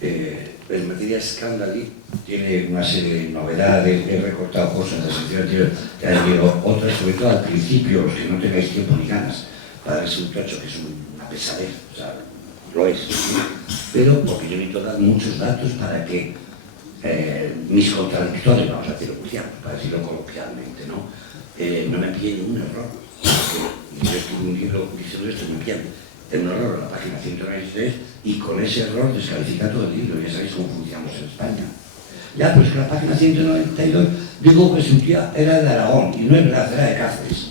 el Materia Scandali tiene una serie de novedades, he recortado cosas de la sección anterior, que han habido otras, sobre todo al principio, los que no tengáis tiempo ni ganas, para ver un tocho que es una pesadez, o sea, lo es, pero porque yo necesito dar muchos datos para que mis contradictores, vamos a decirlo para decirlo coloquialmente, ¿no? No me pillen un error. Yo escribo un libro diciendo esto y me pillan un error en la página 193 y con ese error descalifica todo el libro. Ya sabéis cómo funcionamos en España. Ya, pues que la página 192 digo que su tía era de Aragón y no es verdad, era de Cáceres.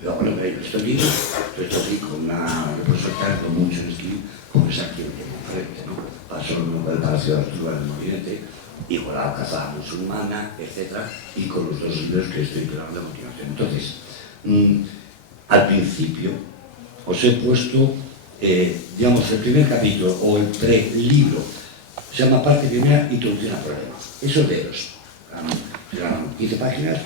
Pero bueno, pero este libro, esto sí, con una, le puedo soltar con mucho en escribir, como es aquí enfrente, ¿no? Pasó el Palacio de Asturias del Molinete y con la Alcazaba musulmana, etc. Y con los dos libros que estoy hablando a continuación. Entonces, al principio os he puesto, digamos, el primer capítulo o el prelibro, se llama parte primera, introducción al problema. Eso leeros. Serán 15 páginas,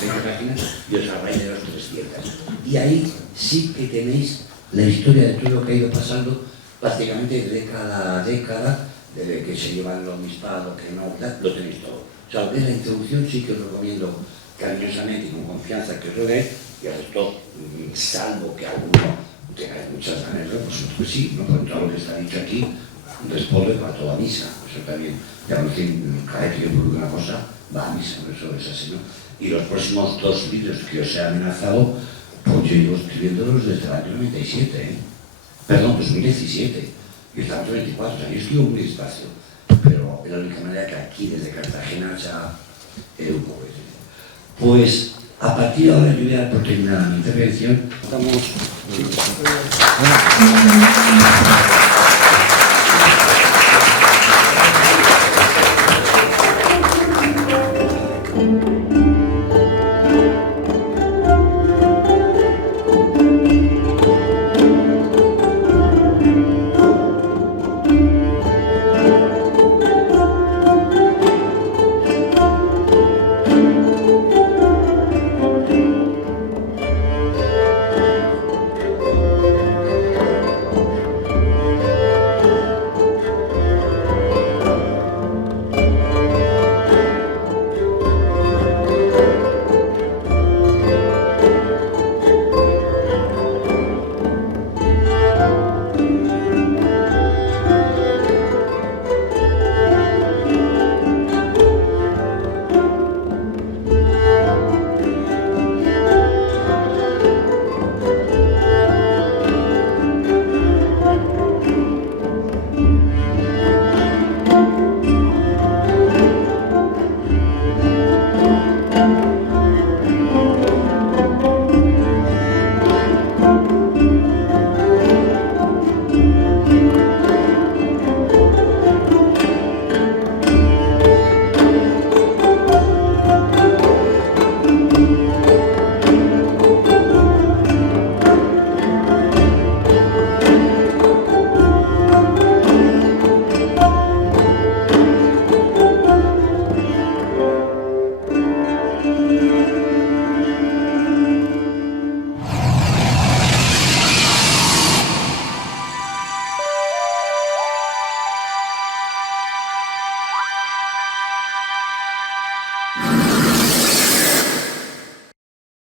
20 páginas, y os habláis de los 300. Y ahí sí que tenéis la historia de todo lo que ha ido pasando prácticamente década a década, de que se llevan los obispado, que no, lo tenéis todo. O sea, de la introducción sí que os recomiendo cariñosamente y con confianza que os lo leáis, y al resto, salvo que alguno tengáis muchas ganas, pues sí, ¿no? Con todo lo que está dicho aquí, respondo para toda misa. Eso también, ya no sé, cada vez que yo publico una cosa, va a misa, eso es así, ¿no? Y los próximos 2 libros que os he amenazado, pues yo llevo escribiéndolos desde el año 97, Perdón, 2017. Y estamos en 24, o sea, yo escribo muy despacio. pero es la única manera que aquí desde Cartagena se ha un poco eso. Pues a partir de ahora yo voy a dar por terminada mi intervención. Estamos...